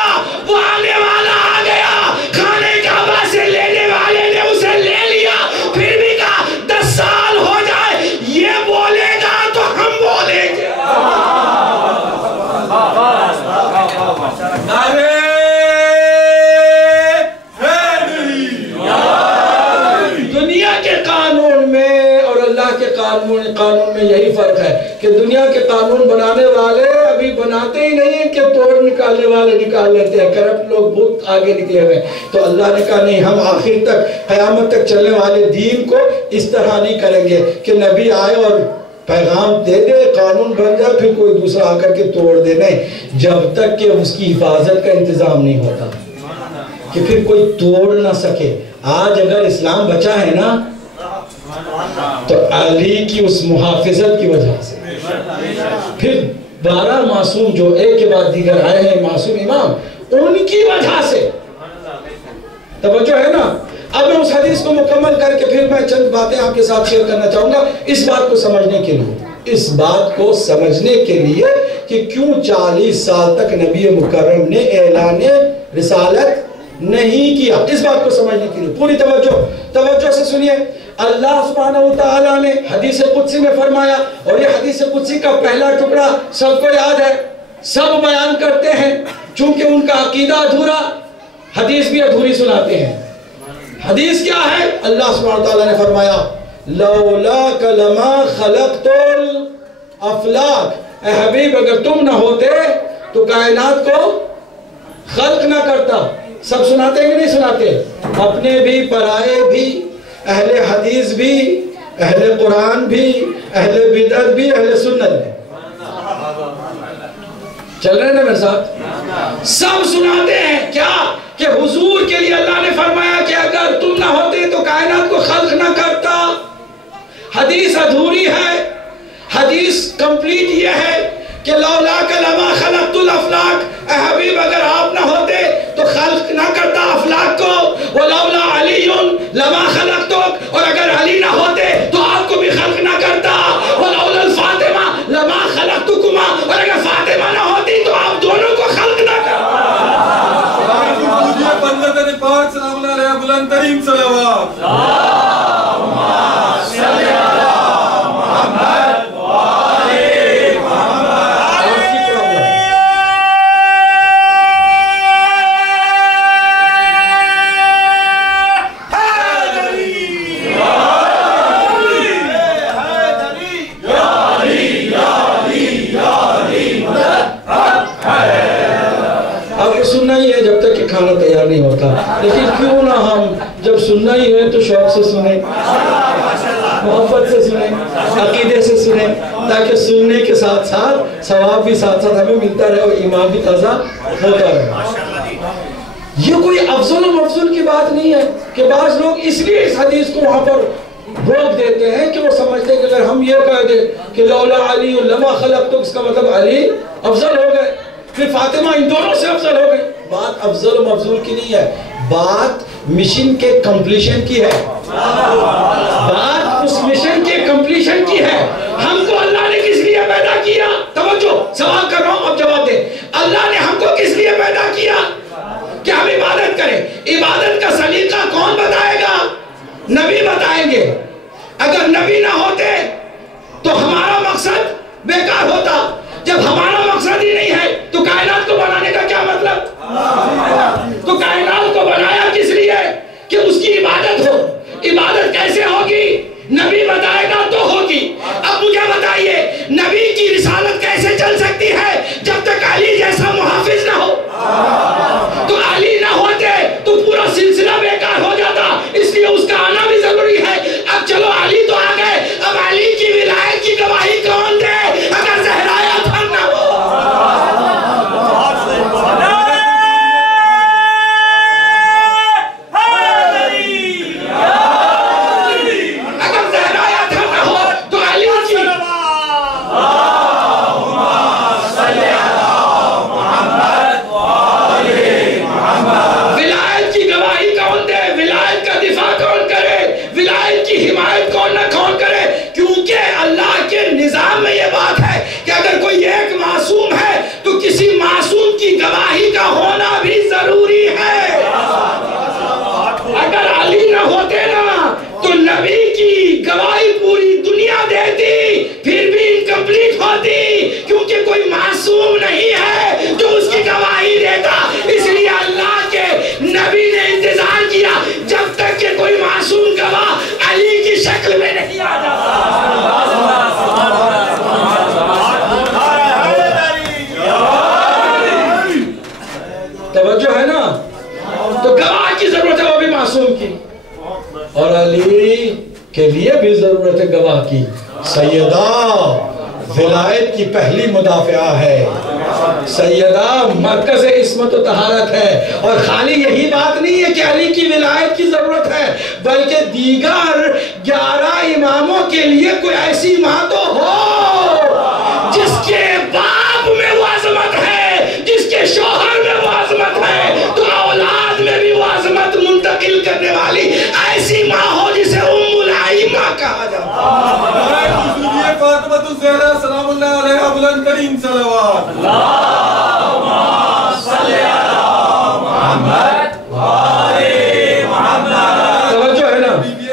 وہ آنے والا آ گیا، خانہ کعبہ سے لینے والے نے اسے لے لیا، پھر بھی کہا 10 سال ہو جائے، یہ بولے گا تو ہم بولیں گے۔ دنیا کے قانون میں اور اللہ کے قانون میں یہی فرق ہے کہ دنیا کے قانون بنانے والے ابھی بناتے ہی نہیں ہیں کہ توڑ نکالنے والے نکال لیتے ہیں، کرپٹ لوگ بہت آگے نکلے ہوئے۔ تو اللہ نے کہا نہیں، ہم آخر تک قیامت تک چلنے والے دین کو اس طرح نہیں کریں گے کہ نبی آئے اور پیغام دے دے، قانون بن جائے، پھر کوئی دوسرا آ کر کے توڑ دے۔ نہیں، جب تک کہ اس کی حفاظت کا انتظام نہیں ہوتا کہ پھر کوئی توڑ نہ سکے۔ آج اگر اسلام بچا ہے نا تو علی کی اس محافظت کی وجہ سے، پھر 12 معصوم جو ایک کے بعد دیگر آئے ہیں معصوم امام، ان کی وجہ سے۔ توجہ ہے نا؟ اب میں اس حدیث کو مکمل کر کے پھر میں چند باتیں آپ کے ساتھ شیئر کرنا چاہوں گا اس بات کو سمجھنے کے لیے، اس بات کو سمجھنے کے لیے کہ کیوں 40 سال تک نبی مکرم نے اعلان رسالت نہیں کیا. اس بات کو سمجھنے کے لیے پوری توجہ سے سنیے. اللہ سبحانہ وتعالی نے حدیث قدسی میں فرمایا, اور یہ حدیث قدسی کا پہلا ٹکڑا سب کو یاد ہے, سب بیان کرتے ہیں, چونکہ ان کا عقیدہ ادھورا, حدیث بھی ادھوری سناتے ہیں. حدیث کیا ہے؟ اللہ سبحانہ وتعالی نے فرمایا لولاک لما خلقت الافلاک, اے حبیب اگر تم نہ ہوتے تو کائنات کو خلق نہ کرتا. سب سناتے ہیں کہ نہیں سناتے؟ اپنے بھی, پرائے بھی, اہل حدیث بھی, اہل قرآن بھی, اہل بدعت بھی, اہل سنت بھی. چل رہے ہیں نا میرے ساتھ؟ سب سناتے ہیں کیا کہ حضور کے لیے اللہ نے فرمایا کہ اگر تم نہ ہوتے تو کائنات کو خلق نہ کرتا. حدیث ادھوری ہے. حدیث کمپلیٹ یہ ہے کہ لولاک لما خلقت الافلاک, اے حبیب اگر آپ نہ ہوتے تو خلق نہ کرتا افلاک کو. ولولا علی لما خلقتک, اور اگر علی نہ ہوتے تو آپ کو بھی خلق نہ کرتا. ولولا الفاطمہ لما خلقتکما, اور اگر فاطمہ نہ ہوتی تو آپ دونوں کو خلق نہ کرتا. پاک سلام اللہ علیہ بلند ترین صلوات. سننا ہی ہے جب تک کہ کھانا تیار نہیں ہوتا, لیکن کیوں نہ ہم جب سننا ہی ہے تو شوق سے سنیں, محبت سے سنیں, عقیدے سے سنیں, تاکہ سننے کے ساتھ ساتھ ثواب بھی ساتھ ساتھ ہمیں ملتا رہے اور ایمان بھی تازہ ہوتا رہے. یہ کوئی افضل و مفضل کی بات نہیں ہے کہ بعض لوگ اس لیے اس حدیث کو وہاں پر روک دیتے ہیں کہ وہ سمجھتے ہیں کہ اگر ہم یہ کہہ دیں کہ لولا علی لما خلقت, تو اس کا مطلب علی افضل ہو گئے, پھر فاطمہ ان دونوں سے افضل ہو گئی. بات افضل و مفضول کی نہیں ہے, بات مشن کے کمپلیشن کی ہے. بات اس مشن کے کمپلیشن کی ہے. ہم کو اللہ نے کس لیے پیدا کیا؟ توجہ, سوال کر رہا ہوں, اب جواب دیں. اللہ نے ہم کو کس لیے پیدا کیا؟ کہ ہم عبادت کریں. عبادت کا سلیقہ کون بتائے گا؟ نبی بتائیں گے. اگر نبی نہ ہوتے تو ہمارا مقصد بیکار ہوتا. جب ہمارا مقصد ہی نہیں ہے تو کائنات کو بنانے کا کیا مطلب؟ تو کائنات کو بنایا کس لیے؟ کہ اس کی عبادت ہو. عبادت کیسے ہوگی؟ نبی بتائے گا تو ہوگی. اب مجھے بتائیے, نبی کی رسالت کیسے چل سکتی ہے جب تک علی جیسا محافظ نہ ہو؟ تو علی نہ ہوتے تو پورا سلسلہ بیکار ہو جاتا, اس لیے اس کا آنا بھی ضروری ہے. اب چلو علی تو آ گئے, اب علی کی ولایت کی گواہی کون دے اگر زہرا اطہر نہ ہو؟ گواہی کا ہونا بھی ضروری ہے. اگر علی نہ ہوتے نا تو نبی کی گواہی پوری دنیا دیتی, پھر بھی انکمپلیٹ ہوتی, کیونکہ کوئی معصوم نہیں ہے جو اس کی گواہی دیتا. اس لیے اللہ کے نبی نے انتظار کیا جب تک کہ کوئی معصوم گواہ علی کی شکل میں نہیں آ جاتا. توجہ ہے نا؟ تو گواہ کی ضرورت ہے, وہ بھی معصوم کی, اور علی کے لیے بھی ضرورت ہے گواہ کی. سیدہ ولایت کی پہلی مدافعہ ہے, سیدہ مرکز عصمت و طہارت ہے. اور خالی یہی بات نہیں ہے کہ علی کی ولایت کی ضرورت ہے, بلکہ دیگر 11 اماموں کے لیے کوئی ایسی ماں تو ہو جس کے باپ میں وہ عظمت ہے, جس کے شوہر میں وہ عظمت ہے, تو اولاد میں بھی وہ عظمت منتقل کرنے والی ایسی ماں ہو جسے ام الائمہ کہا جاتا ہے. فاطمہ الزہرا سلام اللہ علیہ بلند ترین صلوات. اللہم صلی علی محمد. توجہ ہے نا؟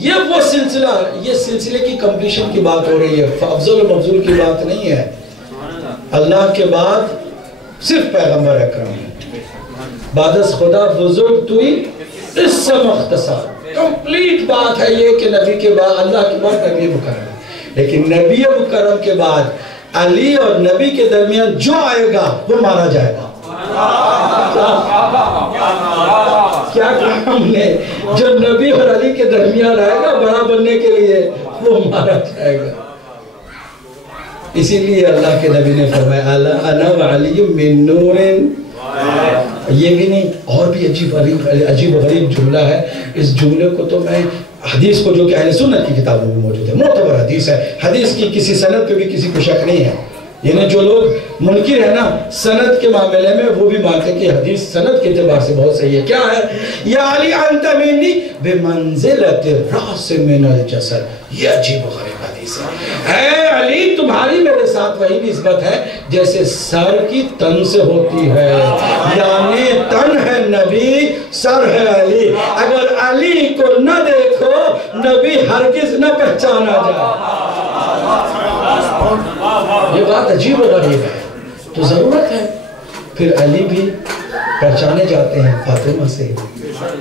یہ وہ سلسلہ، یہ سلسلے کی کمپلیشن کی بات ہو رہی ہے، افضل و مفضول کی بات نہیں ہے۔ اللہ کے بعد صرف پیغمبر اکرم ہے، بعد از خدا بزرگ توئی اس سے مختصر کمپلیٹ بات ہے یہ کہ نبی کے بعد، اللہ کے بعد نبی مکرم ہے، لیکن نبی مکرم کے بعد علی اور نبی کے درمیان جو آئے گا وہ مارا جائے گا۔ کیا کہا ہم نے؟ جو نبی اور علی کے درمیان آئے گا بڑا بننے کے لیے وہ مارا جائے گا۔ اسی لیے اللہ کے نبی نے فرمایا انا وعلی من نور، یہ بھی نہیں، اور بھی عجیب و غریب جملہ ہے۔ اس جملے کو تو میں حدیث کو، جو کہ اہل سنت کی کتابوں میں موجود ہے، معتبر حدیث ہے، حدیث کی کسی سند پہ بھی کسی کو شک نہیں ہے، یعنی جو لوگ منکر ہے نا سند کے معاملے میں، وہ بھی مانتے کہ حدیث سند کے اعتبار سے بہت صحیح ہے۔ کیا ہے؟ یا علی انت منی بمنزلت الراس من الجسد، یہ عجیب و غریب حدیث ہے۔ اے علی تمہاری میرے ساتھ وہی نسبت ہے جیسے سر کی تن سے ہوتی ہے، یعنی تن ہے نبی، سر ہے علی۔ اگر علی کو نہ دیکھو نبی ہرگز نہ پہچانا جائے۔ یہ بات عجیب و غریب ہے، تو ضرورت ہے پھر علی بھی پہچانے جاتے ہیں فاطمہ سے،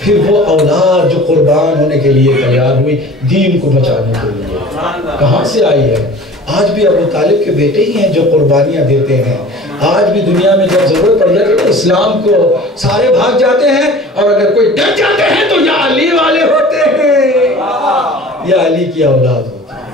پھر وہ اولاد جو قربان ہونے کے لیے تیار ہوئی دین کو بچانے کے لیے، کہاں سے آئی ہے؟ آج بھی ابو طالب کے بیٹے ہی ہیں جو قربانیاں دیتے ہیں۔ آج بھی دنیا میں جب ضرورت پڑ جاتی ہے اسلام کو سارے بھاگ جاتے ہیں، اور اگر کوئی ڈر جاتے ہیں تو یا علی والے ہوتے ہیں یا علی کی اولاد ہوتی ہے۔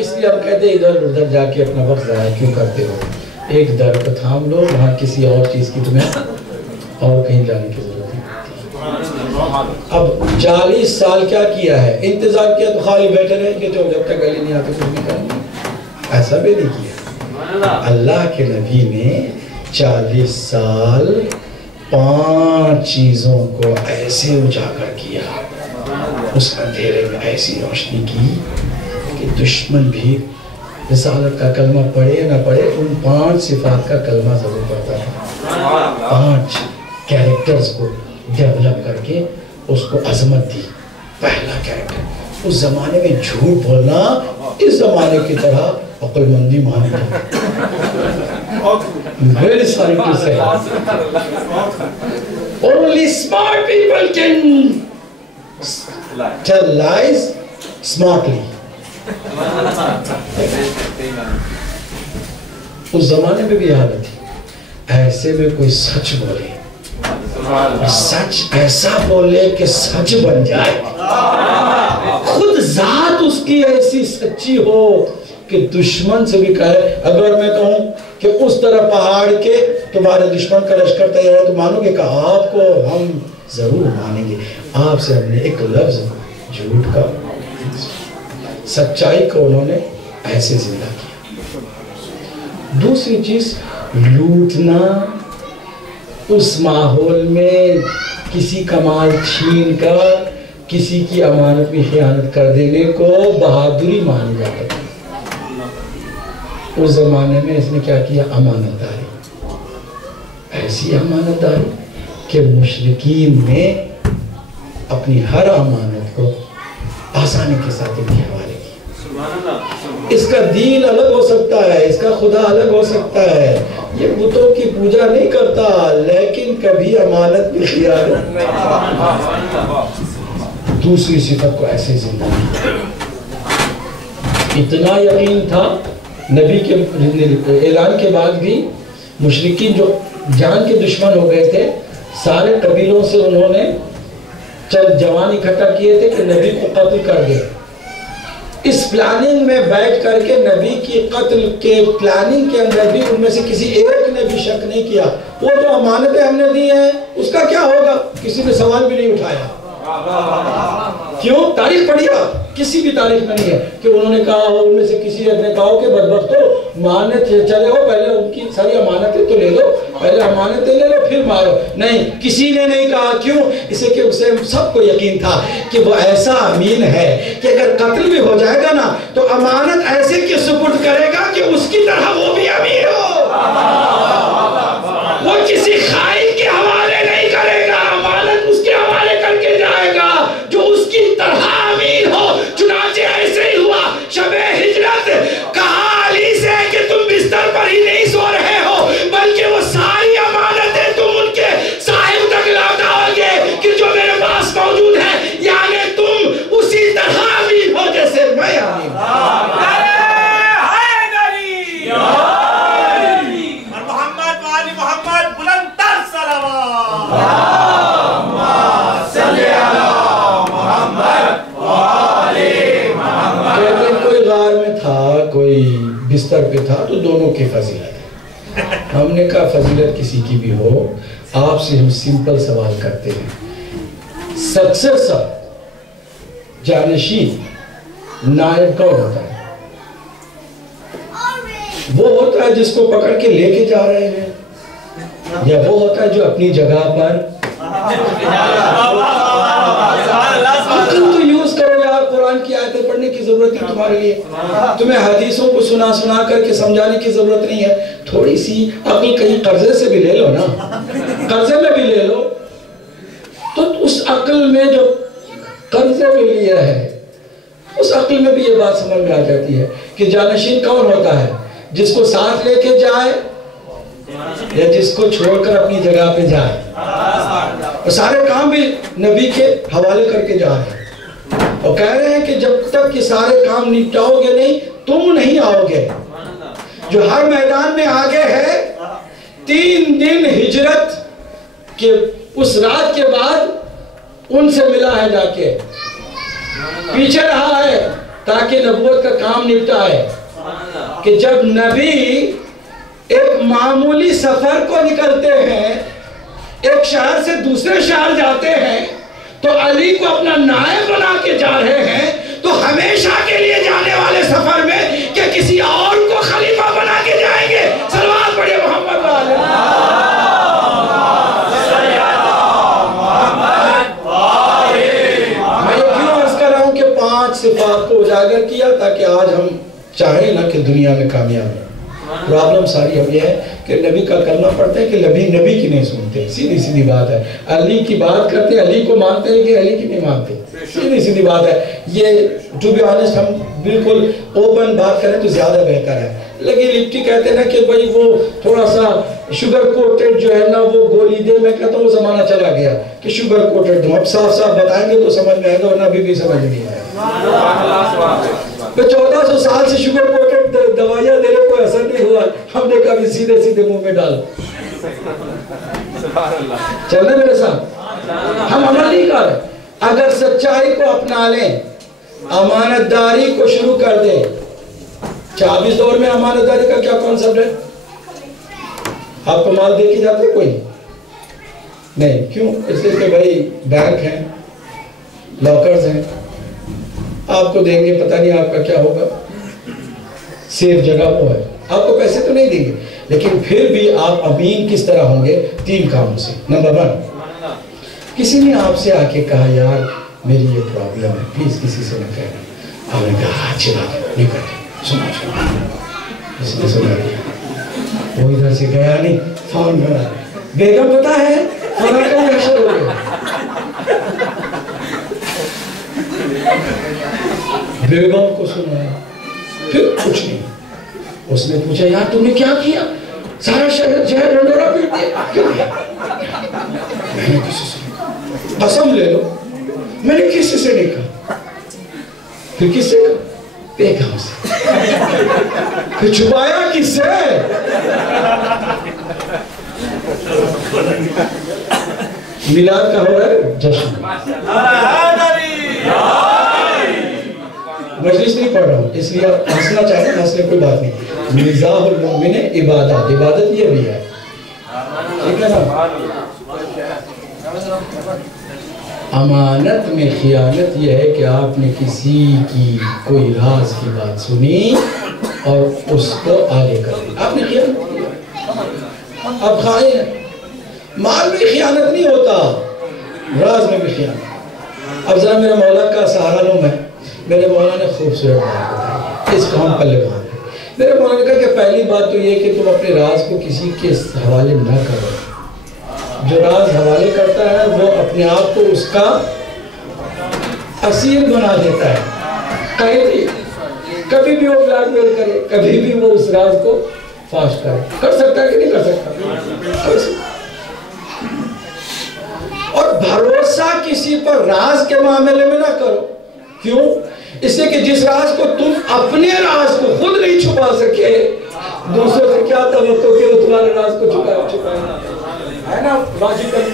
اس لیے ہم کہتے ہیں ادھر ادھر جا کے اپنا وقت ضائع کیوں کرتے ہو؟ ایک در کو تھام لو، وہاں کسی اور چیز کی تمہیں اور کہیں جانے کی ضرورت نہیں۔ اب 40 سال کیا کیا ہے؟ انتظار کیا تو خالی بیٹھے رہے کہ جو جب تک علی نہیں آتے کچھ نہیں کرنا، ایسا بھی نہیں کیا۔ اللہ کے نبی نے 40 سال 5 چیزوں کو ایسے اجاگر کیا، اس اندھیرے میں ایسی روشنی کی کہ دشمن بھی رسالت کا کلمہ پڑھے یا نہ پڑھے ان 5 صفات کا کلمہ ضرور پڑھتا تھا۔ 5 کیریکٹرز کو ڈیولپ کر کے اس کو عظمت دی۔ پہلا کیریکٹر، اس زمانے میں جھوٹ بولنا اس زمانے کی طرح عقل مندی مانی تھی۔ Very sorry to say. Only smart people can tell lies smartly. اس زمانے میں بھی حالت تھی، ایسے میں کوئی سچ بولے، سچ ایسا بولے کہ سچ بن جائے، خود ذات اس کی ایسی سچی ہو کہ دشمن سے بھی کہے۔ اگر میں کہوں کہ اس طرح پہاڑ کے تمہارے دشمن کا لشکر تیار ہے تو مانو گے کہ آپ کو ہم ضرور مانیں گے۔ آپ سے ہم نے ایک لفظ جھوٹ کا، سچائی کو انہوں نے ایسے زندہ کیا۔ دوسری چیز لوٹنا، اس ماحول میں کسی کا مال چھین کر کسی کی امانت میں خیانت کر دینے کو بہادری مانی جاتی ہے۔ اس زمانے میں اس نے کیا کیا؟ امانت داری، ایسی امانت داری کہ مشرکین نے اپنی ہر امانت کو آسانی کے ساتھ ان کے حوالے کی۔ اس کا دین الگ ہو سکتا ہے، اس کا خدا الگ ہو سکتا ہے، یہ بتوں کی پوجا نہیں کرتا، لیکن کبھی امانت بھی خیانت نہیں۔ دوسری صفت کو ایسے زندہ کیا۔ اتنا یقین تھا نبی کے اعلان کے بعد بھی مشرکین جو جان کے دشمن ہو گئے تھے، سارے قبیلوں سے انہوں نے چند جوان اکٹھا کیے تھے کہ نبی کو قتل کر دے۔ اس پلاننگ میں بیٹھ کر کے نبی کی قتل کے پلاننگ کے اندر بھی ان میں سے کسی ایک نے بھی شک نہیں کیا۔ وہ جو امانتیں ہم نے دی ہیں اس کا کیا ہوگا؟ کسی نے سوال بھی نہیں اٹھایا۔ کیوں؟ تاریخ پڑھیے، کسی بھی تاریخ میں نہیں ہے کہ انہوں نے کہا ہو، ان میں سے کسی ایک نے کہا ہو کہ بدبختو مارنے چلے ہو، پہلے ان کی ساری امانتیں تو لے لو، پہلے امانتیں لے لو پھر مارو. نہیں، کسی نے نہیں کہا. کیوں؟ اسے کہ اسے سب کو یقین تھا کہ وہ ایسا امین ہے کہ اگر قتل بھی ہو جائے گا نا تو امانت ایسے کہ سپرد کرے گا کہ اس کی طرح وہ بھی امین ہو. وہ کسی خائن کے حوالے نہیں کرے گا، امانت اس کے حوالے کر کے جائے گا جو اس کی طرح امین ہو. چنانچہ ایسے ہی ہوا. شب ہجرت کہا علی سے کہ تم بستر پر ہی نہیں سو رہے ہو بلکہ وہ ساری امانتیں تم ان کے صاحب تک لوٹاؤ گے کہ جو میرے پاس موجود ہے، یعنی تم اسی طرح امین ہو جیسے میں امین ہوں. کوئی بستر پہ تھا تو دونوں کی فضیلت ہے. ہم نے کہا فضیلت کسی کی بھی ہو، آپ سے ہم سمپل سوال کرتے ہیں، سکسیسر جانشین نائب کون ہوتا ہے؟ وہ ہوتا ہے جس کو پکڑ کے لے کے جا رہے ہیں، یا وہ ہوتا ہے جو اپنی جگہ پر؟ تو یوز کرو یار، قرآن کی آیتیں پڑھنے کی ضرورت نہیں تمہارے لیے، تمہیں حدیثوں کو سنا کر کے سمجھانے کی ضرورت نہیں ہے. تھوڑی سی عقل کہیں قرضے سے بھی لے لو نا، قرضے میں بھی لے لو تو اس عقل میں جو قرضے میں لیا ہے اس عقل میں بھی یہ بات سمجھ میں آ جاتی ہے کہ جانشین کون ہوتا ہے؟ جس کو ساتھ لے کے جائے یا جس کو چھوڑ کر اپنی جگہ پہ جائے. اور سارے کام بھی نبی کے حوالے کر کے جا رہے ہیں اور کہہ رہے ہیں کہ جب تک یہ سارے کام نپٹاؤ گے نہیں تم نہیں آؤ گے. جو ہر میدان میں آگے ہے 3 دن ہجرت کے اس رات کے بعد ان سے ملا ہے، جا کے پیچھے رہا ہے تاکہ نبوت کا کام نپٹا ہے. کہ جب نبی ایک معمولی سفر کو نکلتے ہیں، ایک شہر سے دوسرے شہر جاتے ہیں تو علی کو اپنا نائب بنا کے جا رہے ہیں، تو ہمیشہ کے لیے جانے والے سفر میں کہ کسی اور کو خلیفہ بنا کے جائیں گے. صلوات پڑھیے محمد علیہ. میں یہ کیوں عرض کر رہا ہوں کہ 5 صفات کو اجاگر کیا تاکہ آج ہم چاہیں نہ کہ دنیا میں کامیاب ہیں. پرابلم ساری اب یہ ہے کہ نبی کا کرنا پڑتا ہے کہ نبی کی نہیں سنتے. سیدھی بات ہے. علی کی بات کرتے علی کو مانتے ہیں کہ علی کی نہیں مانتے. سیدھی بات ہے. یہ ٹو بی آنیسٹ ہم بالکل اوپن بات کریں تو زیادہ بہتر ہے. لیکن لپٹی کہتے ہیں نا کہ بھائی وہ تھوڑا سا شوگر کوٹڈ جو ہے نا وہ گولی دے. میں کہتا ہوں وہ زمانہ چلا گیا کہ شوگر کوٹڈ دوں. اب صاف بتائیں گے تو سمجھ میں آئے گا، ورنہ ابھی بھی سمجھ نہیں آئے. 1400 سال سے شوگر کوٹڈ دوائیاں دے رہے کوئی اثر نہیں ہوا. ہم نے کبھی سیدھے منہ میں ڈال. چلنا میرے ساتھ، ہم عمل نہیں کر رہے. اگر سچائی کو اپنا لیں، امانت داری کو شروع کر دیں. 24 دور میں امانت داری کا کیا کانسیپٹ ہے؟ آپ کو مال دے کے جاتے ہیں کوئی نہیں. کیوں؟ اس لیے کہ بھائی بینک ہیں، لاکرز ہیں، آپ کو دیں گے، پتہ نہیں آپ کا کیا ہوگا. سیف جگہ وہ ہے، آپ کو پیسے تو نہیں دیں گے لیکن پھر بھی آپ امین کس طرح ہوں گے؟ 3 کاموں سے. نمبر 1، کسی نے آپ سے آ کے کہا یار میری یہ پرابلم ہے، پلیز کسی سے نہ کہنا. آپ نے کہا اچھی بات ہے، نہیں کرتے. سنا اس نے سنا لیا. وہ ادھر سے گیا نہیں، فون بنا. بیگم پتا ہے فلاں کا محشر ہو گیا. بیگم کو سنایا، پھر کچھ نہیں. اس نے پوچھا یار تم نے کیا کیا؟ سارا شہر ڈنڈورا پیٹ دیا. کیوں کیا؟ میں نے کسی سے، قسم لے لو میں نے کسی سے نہیں کہا. پھر کس سے کہا؟ بیگم سے. پھر چھپایا کس سے؟ میلاد کا ہو رہا ہے جشن. مجلس نہیں پڑھ رہا ہوں اس لیے آپ ہنسنا چاہتے ہیں، ہنسنے کوئی بات نہیں. مزاح المومن عبادت، عبادت یہ بھی ہے. ٹھیک ہے نا؟ امانت میں خیانت یہ ہے کہ آپ نے کسی کی کوئی راز کی بات سنی اور اس کو آگے کر دیا، آپ نے خیانت کیا، اب خائن ہے۔ مال میں خیانت نہیں ہوتا، راز میں بھی خیانت۔ اب ذرا میرے مولا کا سہارا لوں میں، میرے مولا نے خوبصورت بات بتائی، اس کو ہم پلے باندھ لیں۔ میرے مولا نے کہا کہ پہلی بات تو یہ کہ تم اپنے راز کو کسی کے حوالے نہ کرو، جو راز حوالے کرتا ہے وہ اپنے آپ کو اس کا اسیر بنا دیتا ہے۔ کہیں بھی کبھی بھی وہ بلیک میل کرے، کبھی بھی وہ اس راز کو فاش کرے، کر سکتا ہے کہ نہیں کر سکتا؟ اور بھروسہ کسی پر راز کے معاملے میں نہ کرو۔ کیوں؟ اس سے کہ جس راز کو تم اپنے راز کو خود نہیں چھپا سکے، دوسروں سے کیا توقع کہ وہ تمہارے راز کو چھپائے ہے نا؟ لاجیکل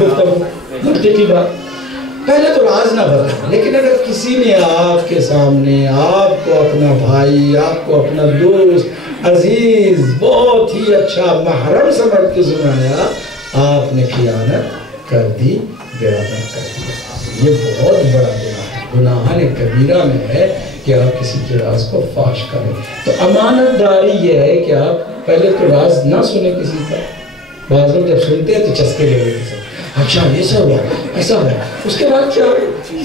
گفتگو، منطقی بات۔ پہلے تو راز نہ بتاؤ، لیکن اگر کسی نے آپ کے سامنے آپ کو اپنا بھائی، آپ کو اپنا دوست، عزیز، بہت ہی اچھا محرم سمجھ کے سنایا، آپ نے خیانت کر دی، بیانہ کر دیا، یہ بہت بڑا گناہ ہے۔ گناہ کبیرہ میں ہے کہ آپ کسی کے راز کو فاش کریں۔ تو امانت داری یہ ہے کہ آپ پہلے تو راز نہ سنیں کسی کا، بعض لوگ جب سنتے ہیں تو چسکے لے لیتے ہیں، اچھا یہ سب ہوا، ایسا ہوا، اس کے بعد کیا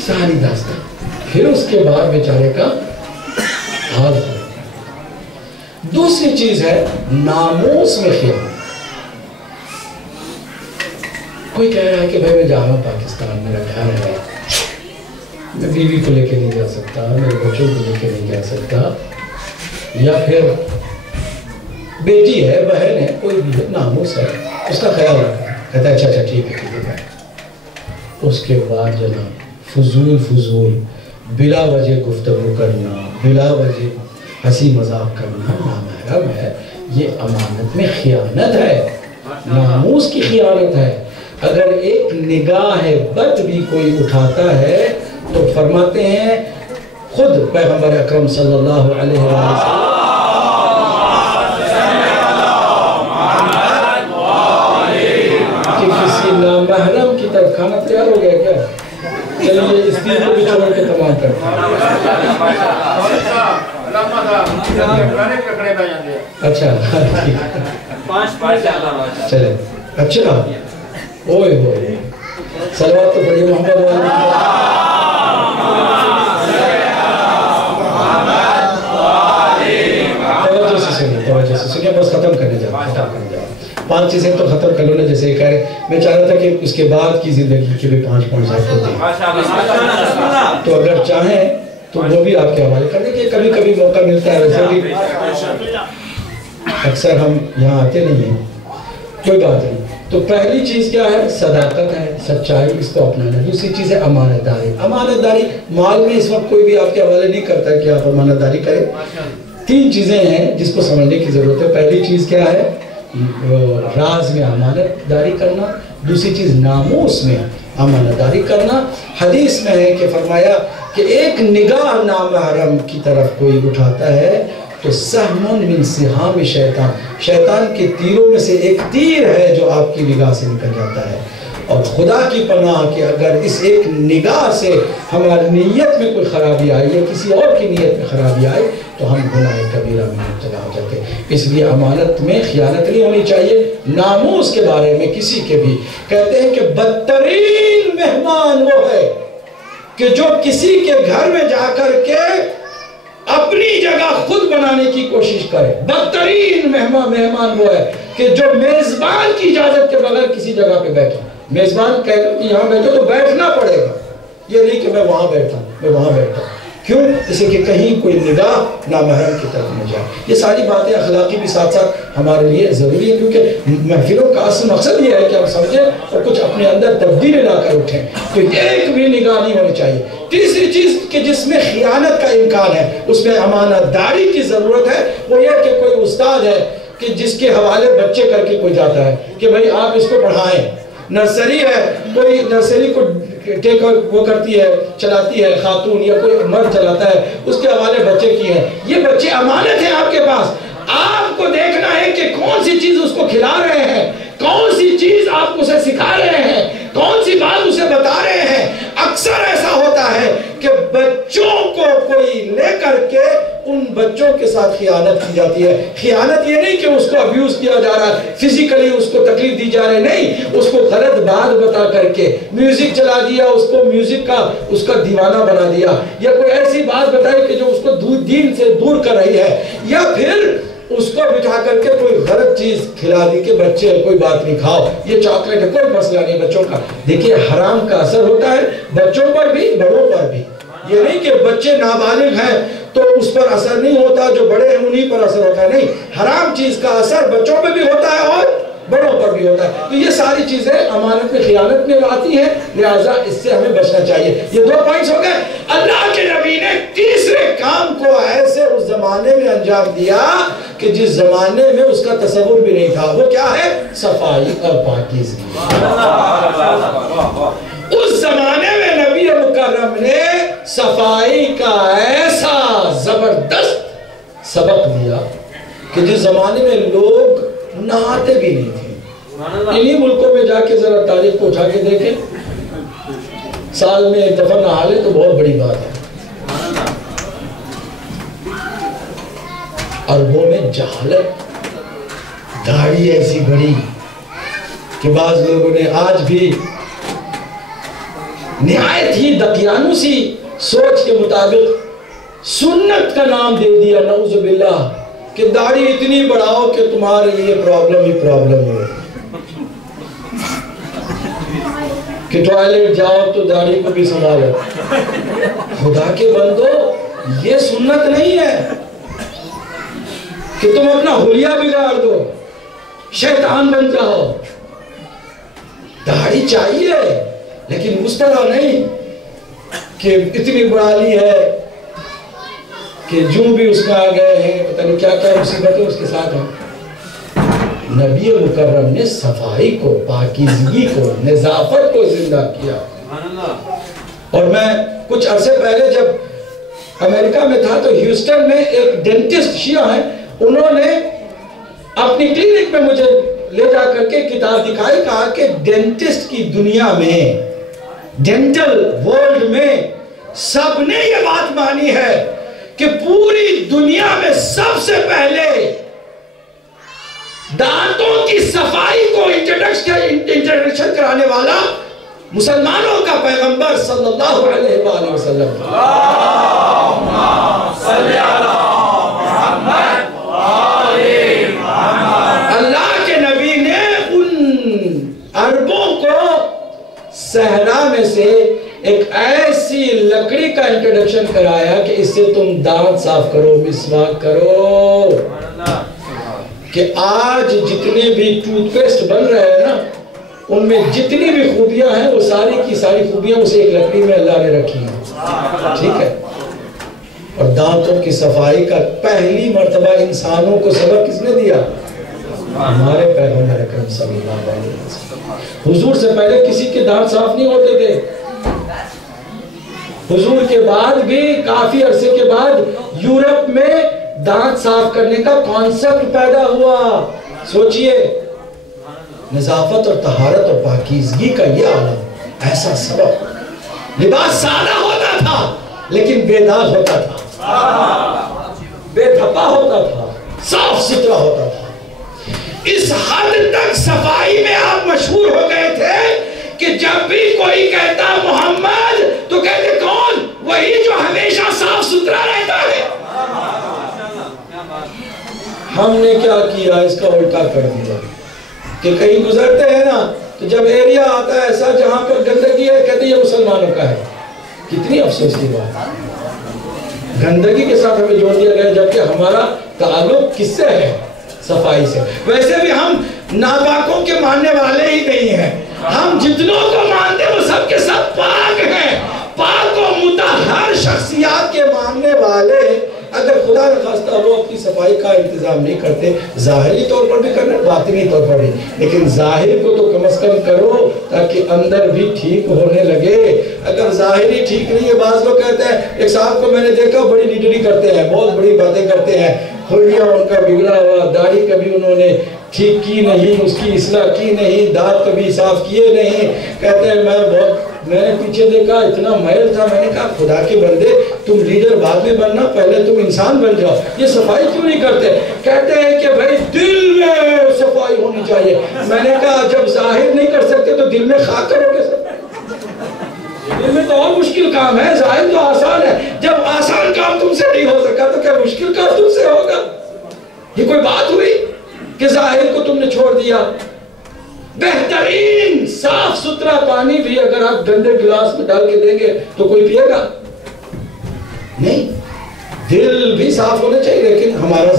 ساری داستان، پھر اس کے بعد بیچارے کا حال خراب۔ دوسری چیز ہے ناموس میں خیانت۔ کوئی کہہ رہا ہے کہ بھائی میں جا رہا ہوں پاکستان، میرا گھر ہے، میں بیوی کو لے کے نہیں جا سکتا، میرے بچوں کو لے کے نہیں جا سکتا، یا پھر بیٹی ہے، بہن ہے، کوئی بھی ہے، ناموس ہے، اس کا خیال رکھنا، کہتا ہے اچھا ٹھیک ہے۔ اس کے بعد جناب فضول بلا وجہ گفتگو کرنا، بلا وجہ ہنسی مذاق کرنا نامحرم ہے، یہ امانت میں خیانت ہے، ناموس کی خیانت ہے۔ اگر ایک نگاہ بد بھی کوئی اٹھاتا ہے تو فرماتے ہیں خود پیغمبر اکرم صلی اللہ علیہ وسلم کہ کسی نامحرم کی طرف کھانا تیار ہو گیا کیا؟ چلیے اس دن کو بھی چھوڑ کے تمام کرتے ہیں۔ اچھا چلے، اچھا اوئے ہوئے صلوات تو پڑھیے محمد توجہ سے سنیے، بس ختم کرنے جا رہا ہوں۔ 5 چیزیں تو ختم کر لو نا، جیسے کہہ رہے میں چاہ رہا تھا کہ اس کے بعد کی زندگی کے بھی 5 پوائنٹس آپ کو دیں، تو اگر چاہیں تو وہ بھی آپ کے حوالے کر دیں کہ کبھی کبھی موقع ملتا ہے، ویسے بھی اکثر ہم یہاں آتے نہیں ہیں، کوئی بات نہیں۔ تو پہلی چیز کیا ہے؟ صداقت ہے، سچائی، اس کو اپنانا۔ دوسری چیز ہے امانت داری۔ امانت داری مال میں اس وقت کوئی بھی آپ کے حوالے نہیں کرتا کہ آپ امانت داری کریں۔ 3 چیزیں ہیں جس کو سمجھنے کی ضرورت ہے۔ پہلی چیز کیا ہے؟ راز میں امانت داری کرنا۔ دوسری چیز ناموس میں امانت داری کرنا۔ حدیث میں ہے کہ فرمایا کہ ایک نگاہ نامحرم کی طرف کوئی اٹھاتا ہے تو سہمن من سہام شیطان، شیطان کے تیروں میں سے ایک تیر ہے جو آپ کی نگاہ سے نکل جاتا ہے۔ اور خدا کی پناہ کہ اگر اس ایک نگاہ سے ہماری نیت میں کوئی خرابی آئی یا کسی اور کی نیت میں خرابی آئی تو ہم گناہ کبیرہ میں مبتلا ہو جاتے ہیں۔ اس لیے امانت میں خیانت نہیں ہونی چاہیے۔ ناموس کے بارے میں کسی کے بھی کہتے ہیں کہ بدترین مہمان وہ ہے کہ جو کسی کے گھر میں جا کر کے اپنی جگہ خود بنانے کی کوشش کرے۔ بدترین مہمان وہ ہے کہ جو میزبان کی اجازت کے بغیر کسی جگہ پہ بیٹھے۔ میزبان کہہ دو کہ یہاں بیٹھو تو بیٹھنا پڑے گا، یہ نہیں کہ میں وہاں بیٹھا ہوں، میں وہاں بیٹھا ہوں۔ کیوں؟ اسے کہ کہیں کوئی نگاہ نامحرم کی طرف نہ جائے۔ یہ ساری باتیں اخلاقی بھی ساتھ ساتھ ہمارے لیے ضروری ہے، کیونکہ محفلوں کا اصل مقصد یہ ہے کہ ہم سمجھیں اور کچھ اپنے اندر تبدیلی لا کر اٹھیں۔ تو ایک بھی نگاہ نہیں ہونی چاہیے۔ تیسری چیز کہ جس میں خیانت کا امکان ہے اس میں امانت داری کی ضرورت ہے، وہ یہ کہ کوئی استاد ہے کہ جس کے حوالے بچے کر کے کوئی جاتا ہے کہ بھائی آپ اس کو پڑھائیں۔ نرسری ہے، کوئی نرسری کو وہ کرتی ہے، چلاتی ہے خاتون یا کوئی مرد چلاتا ہے، اس کے حوالے بچے کی ہیں۔ یہ بچے امانت ہیں آپ کے پاس، آپ کو دیکھنا ہے کہ کون سی چیز اس کو کھلا رہے ہیں، کون سی چیز آپ اسے سکھا رہے ہیں، کون سی بات اسے بتا رہے ہیں۔ ہے کہ بچوں کو کوئی لے کر کے ان بچوں کے ساتھ خیانت کی جاتی ہے. خیانت یہ نہیں کہ اس کو ابیوز کیا جا رہا ہے، فزیکلی اس کو تکلیف دی جا رہی، نہیں، اس کو غلط بات بتا کر کے میوزک چلا دیا، اس کو میوزک کا اس کا دیوانہ بنا دیا، یا کوئی ایسی بات بتائی کہ جو اس کو دین سے دور کر رہی ہے، یا پھر اس کو بٹھا کر کے کوئی غلط چیز کھلا دی کہ بچے کوئی بات نہیں کھاؤ، یہ چاکلیٹ ہے، کوئی مسئلہ نہیں بچوں کا. دیکھیے حرام کا اثر ہوتا ہے بچوں پر بھی بڑوں پر بھی. یہ نہیں کہ بچے نابالغ ہیں تو اس پر اثر نہیں ہوتا، جو بڑے ہیں انہی پر اثر ہوتا ہے، نہیں، حرام چیز کا اثر بچوں پہ بھی ہوتا ہے اور بڑوں پر بھی ہوتا ہے. تو یہ ساری چیزیں امانت میں خیانت میں آتی ہیں، لہٰذا اس سے ہمیں بچنا چاہیے. یہ 2 پوائنٹس ہو گئے. اللہ کے نبی نے تیسرے کام کو ایسے اس زمانے میں انجام دیا کہ جس زمانے میں اس کا تصور بھی نہیں تھا. وہ کیا ہے؟ صفائی اور پاکیزگی. اس زمانے میں نبی مکرم نے صفائی کا ایسا زبردست سبق دیا کہ جس زمانے میں لوگ نہاتے بھی نہیں تھے. انہی ملکوں میں جا کے ذرا تاریخ کو اٹھا کے دیکھیں، سال میں ایک دفعہ نہا لے تو بہت بڑی بات ہے. عربوں میں جہالت، داڑھی ایسی بڑی کہ بعض لوگوں نے آج بھی نہایت ہی دقیانوسی سوچ کے مطابق سنت کا نام دے دیا، نعوذ باللہ، کہ داڑھی اتنی بڑھاؤ کہ تمہارے لیے پرابلم ہی پرابلم ہو، کہ ٹوائلٹ جاؤ تو داڑھی کو بھی سنبھالو. خدا کے بندو، یہ سنت نہیں ہے کہ تم اپنا حلیہ بگاڑ دو، شیطان بن جاؤ. داڑھی چاہیے لیکن اس طرح نہیں کہ اتنی بڑھا لی ہے کہ جو بھی اس کا آ گئے ہیں، پتہ نہیں کیا کیا مصیبتیں اس کے ساتھ ہیں. نبی مکرم نے صفائی کو، پاکیزگی کو، نظافت کو زندہ کیا. اور میں کچھ عرصے پہلے جب امریکہ میں تھا تو ہیوسٹن میں ایک ڈینٹسٹ شیعہ ہیں، انہوں نے اپنی کلینک میں مجھے لے جا کر کے کتاب دکھائی، کہا کہ ڈینٹسٹ کی دنیا میں، ڈینٹل ورلڈ میں سب نے یہ بات مانی ہے کہ پوری دنیا میں سب سے پہلے دانتوں کی صفائی کو انٹروڈکشن کرانے والا مسلمانوں کا پیغمبر صلی اللہ علیہ وآلہ وسلم. اللہ کے نبی نے ان عربوں کو صحرا میں سے ایک ایسی لکڑی کا انٹروڈکشن کرایا کہ اس سے تم دانت صاف کرو، مسواک کرو. کہ آج جتنے بھی ٹوتھ پیسٹ بن رہے ہیں نا، ان میں جتنی بھی خوبیاں ہیں وہ ساری کی ساری خوبیاں اسے ایک لکڑی میں اللہ نے رکھی ہیں. ٹھیک ہے. اور دانتوں کی صفائی کا پہلی مرتبہ انسانوں کو سبق کس نے دیا؟ ہمارے پیغمبر اکرم صلی اللہ علیہ وسلم. حضور سے پہلے کسی کے دانت صاف نہیں ہوتے تھے. حضور کے بعد بھی کافی عرصے کے بعد یورپ میں دانت صاف کرنے کا کانسیپٹ پیدا ہوا. سوچئے، نظافت اور طہارت اور پاکیزگی کا یہ عالم، ایسا سبق. لباس سادہ ہوتا تھا لیکن بے داغ ہوتا تھا، بے دھپا ہوتا تھا، صاف ستھرا ہوتا تھا. اس حد تک صفائی میں آپ مشہور ہو گئے تھے کہ جب بھی کوئی کہتا محمد تو کہتے کون؟ وہی جو ہمیشہ صاف ستھرا رہتا ہے. ہم نے کیا کیا؟ اس کا الٹا کر دیا کہ کہیں گزرتے ہیں نا تو جب ایریا آتا ہے ایسا جہاں پر گندگی ہے، کہتے یہ مسلمانوں کا ہے. کتنی افسوس کی بات، گندگی کے ساتھ ہمیں جوڑ دیا گیا، جبکہ ہمارا تعلق کس سے ہے؟ صفائی سے. ویسے بھی ہم ناپاکوں کے ماننے والے ہی نہیں ہیں. ہم جتنوں کو مانتے وہ سب کے سب پاک ہیں. پاک و مطہر شخصیات کے ماننے والے اگر خدا نخواستہ وہ اپنی صفائی کا انتظام نہیں کرتے، ظاہری طور پر بھی کرنا، باطنی طور پر بھی، لیکن ظاہر کو تو کم از کم کرو تاکہ اندر بھی ٹھیک ہونے لگے. اگر ظاہری ٹھیک نہیں ہے، بعض لوگ کہتے ہیں، ایک صاحب کو میں نے دیکھا بڑی نیٹری کرتے ہیں، بہت بڑی باتیں کرتے ہیں، حلیہ ان کا بگڑا ہوا، داڑھی کبھی انہوں نے ٹھیک کی نہیں، اس کی اصلاح کی نہیں، دانت کبھی صاف کیے نہیں، کہتے ہیں میں بہت میں نے پیچھے دیکھا اتنا میل تھا. میں نے کہا خدا کے بندے تم لیڈر بعد میں بننا, پہلے تم انسان بن جاؤ, یہ صفائی کیوں نہیں کرتے؟ کہتے ہیں کہ بھائی دل میں صفائی ہونی چاہیے. میں نے کہا جب ظاہر نہیں کر سکتے تو دل میں خاک کرو گے؟ دل میں تو اور مشکل کام ہے, ظاہر تو آسان ہے. جب آسان کام تم سے نہیں ہو سکا تو کیا مشکل کام تم سے ہوگا؟ یہ کوئی بات ہوئی کہ ظاہر کو تم نے چھوڑ دیا؟ بہترین صاف ستھرا پانی بھی اگر آپ گندے گلاس میں ڈال کے دیں گے تو کوئی پیے گا نہیں. دل بھی صاف ہونا چاہیے, لیکن ہمارا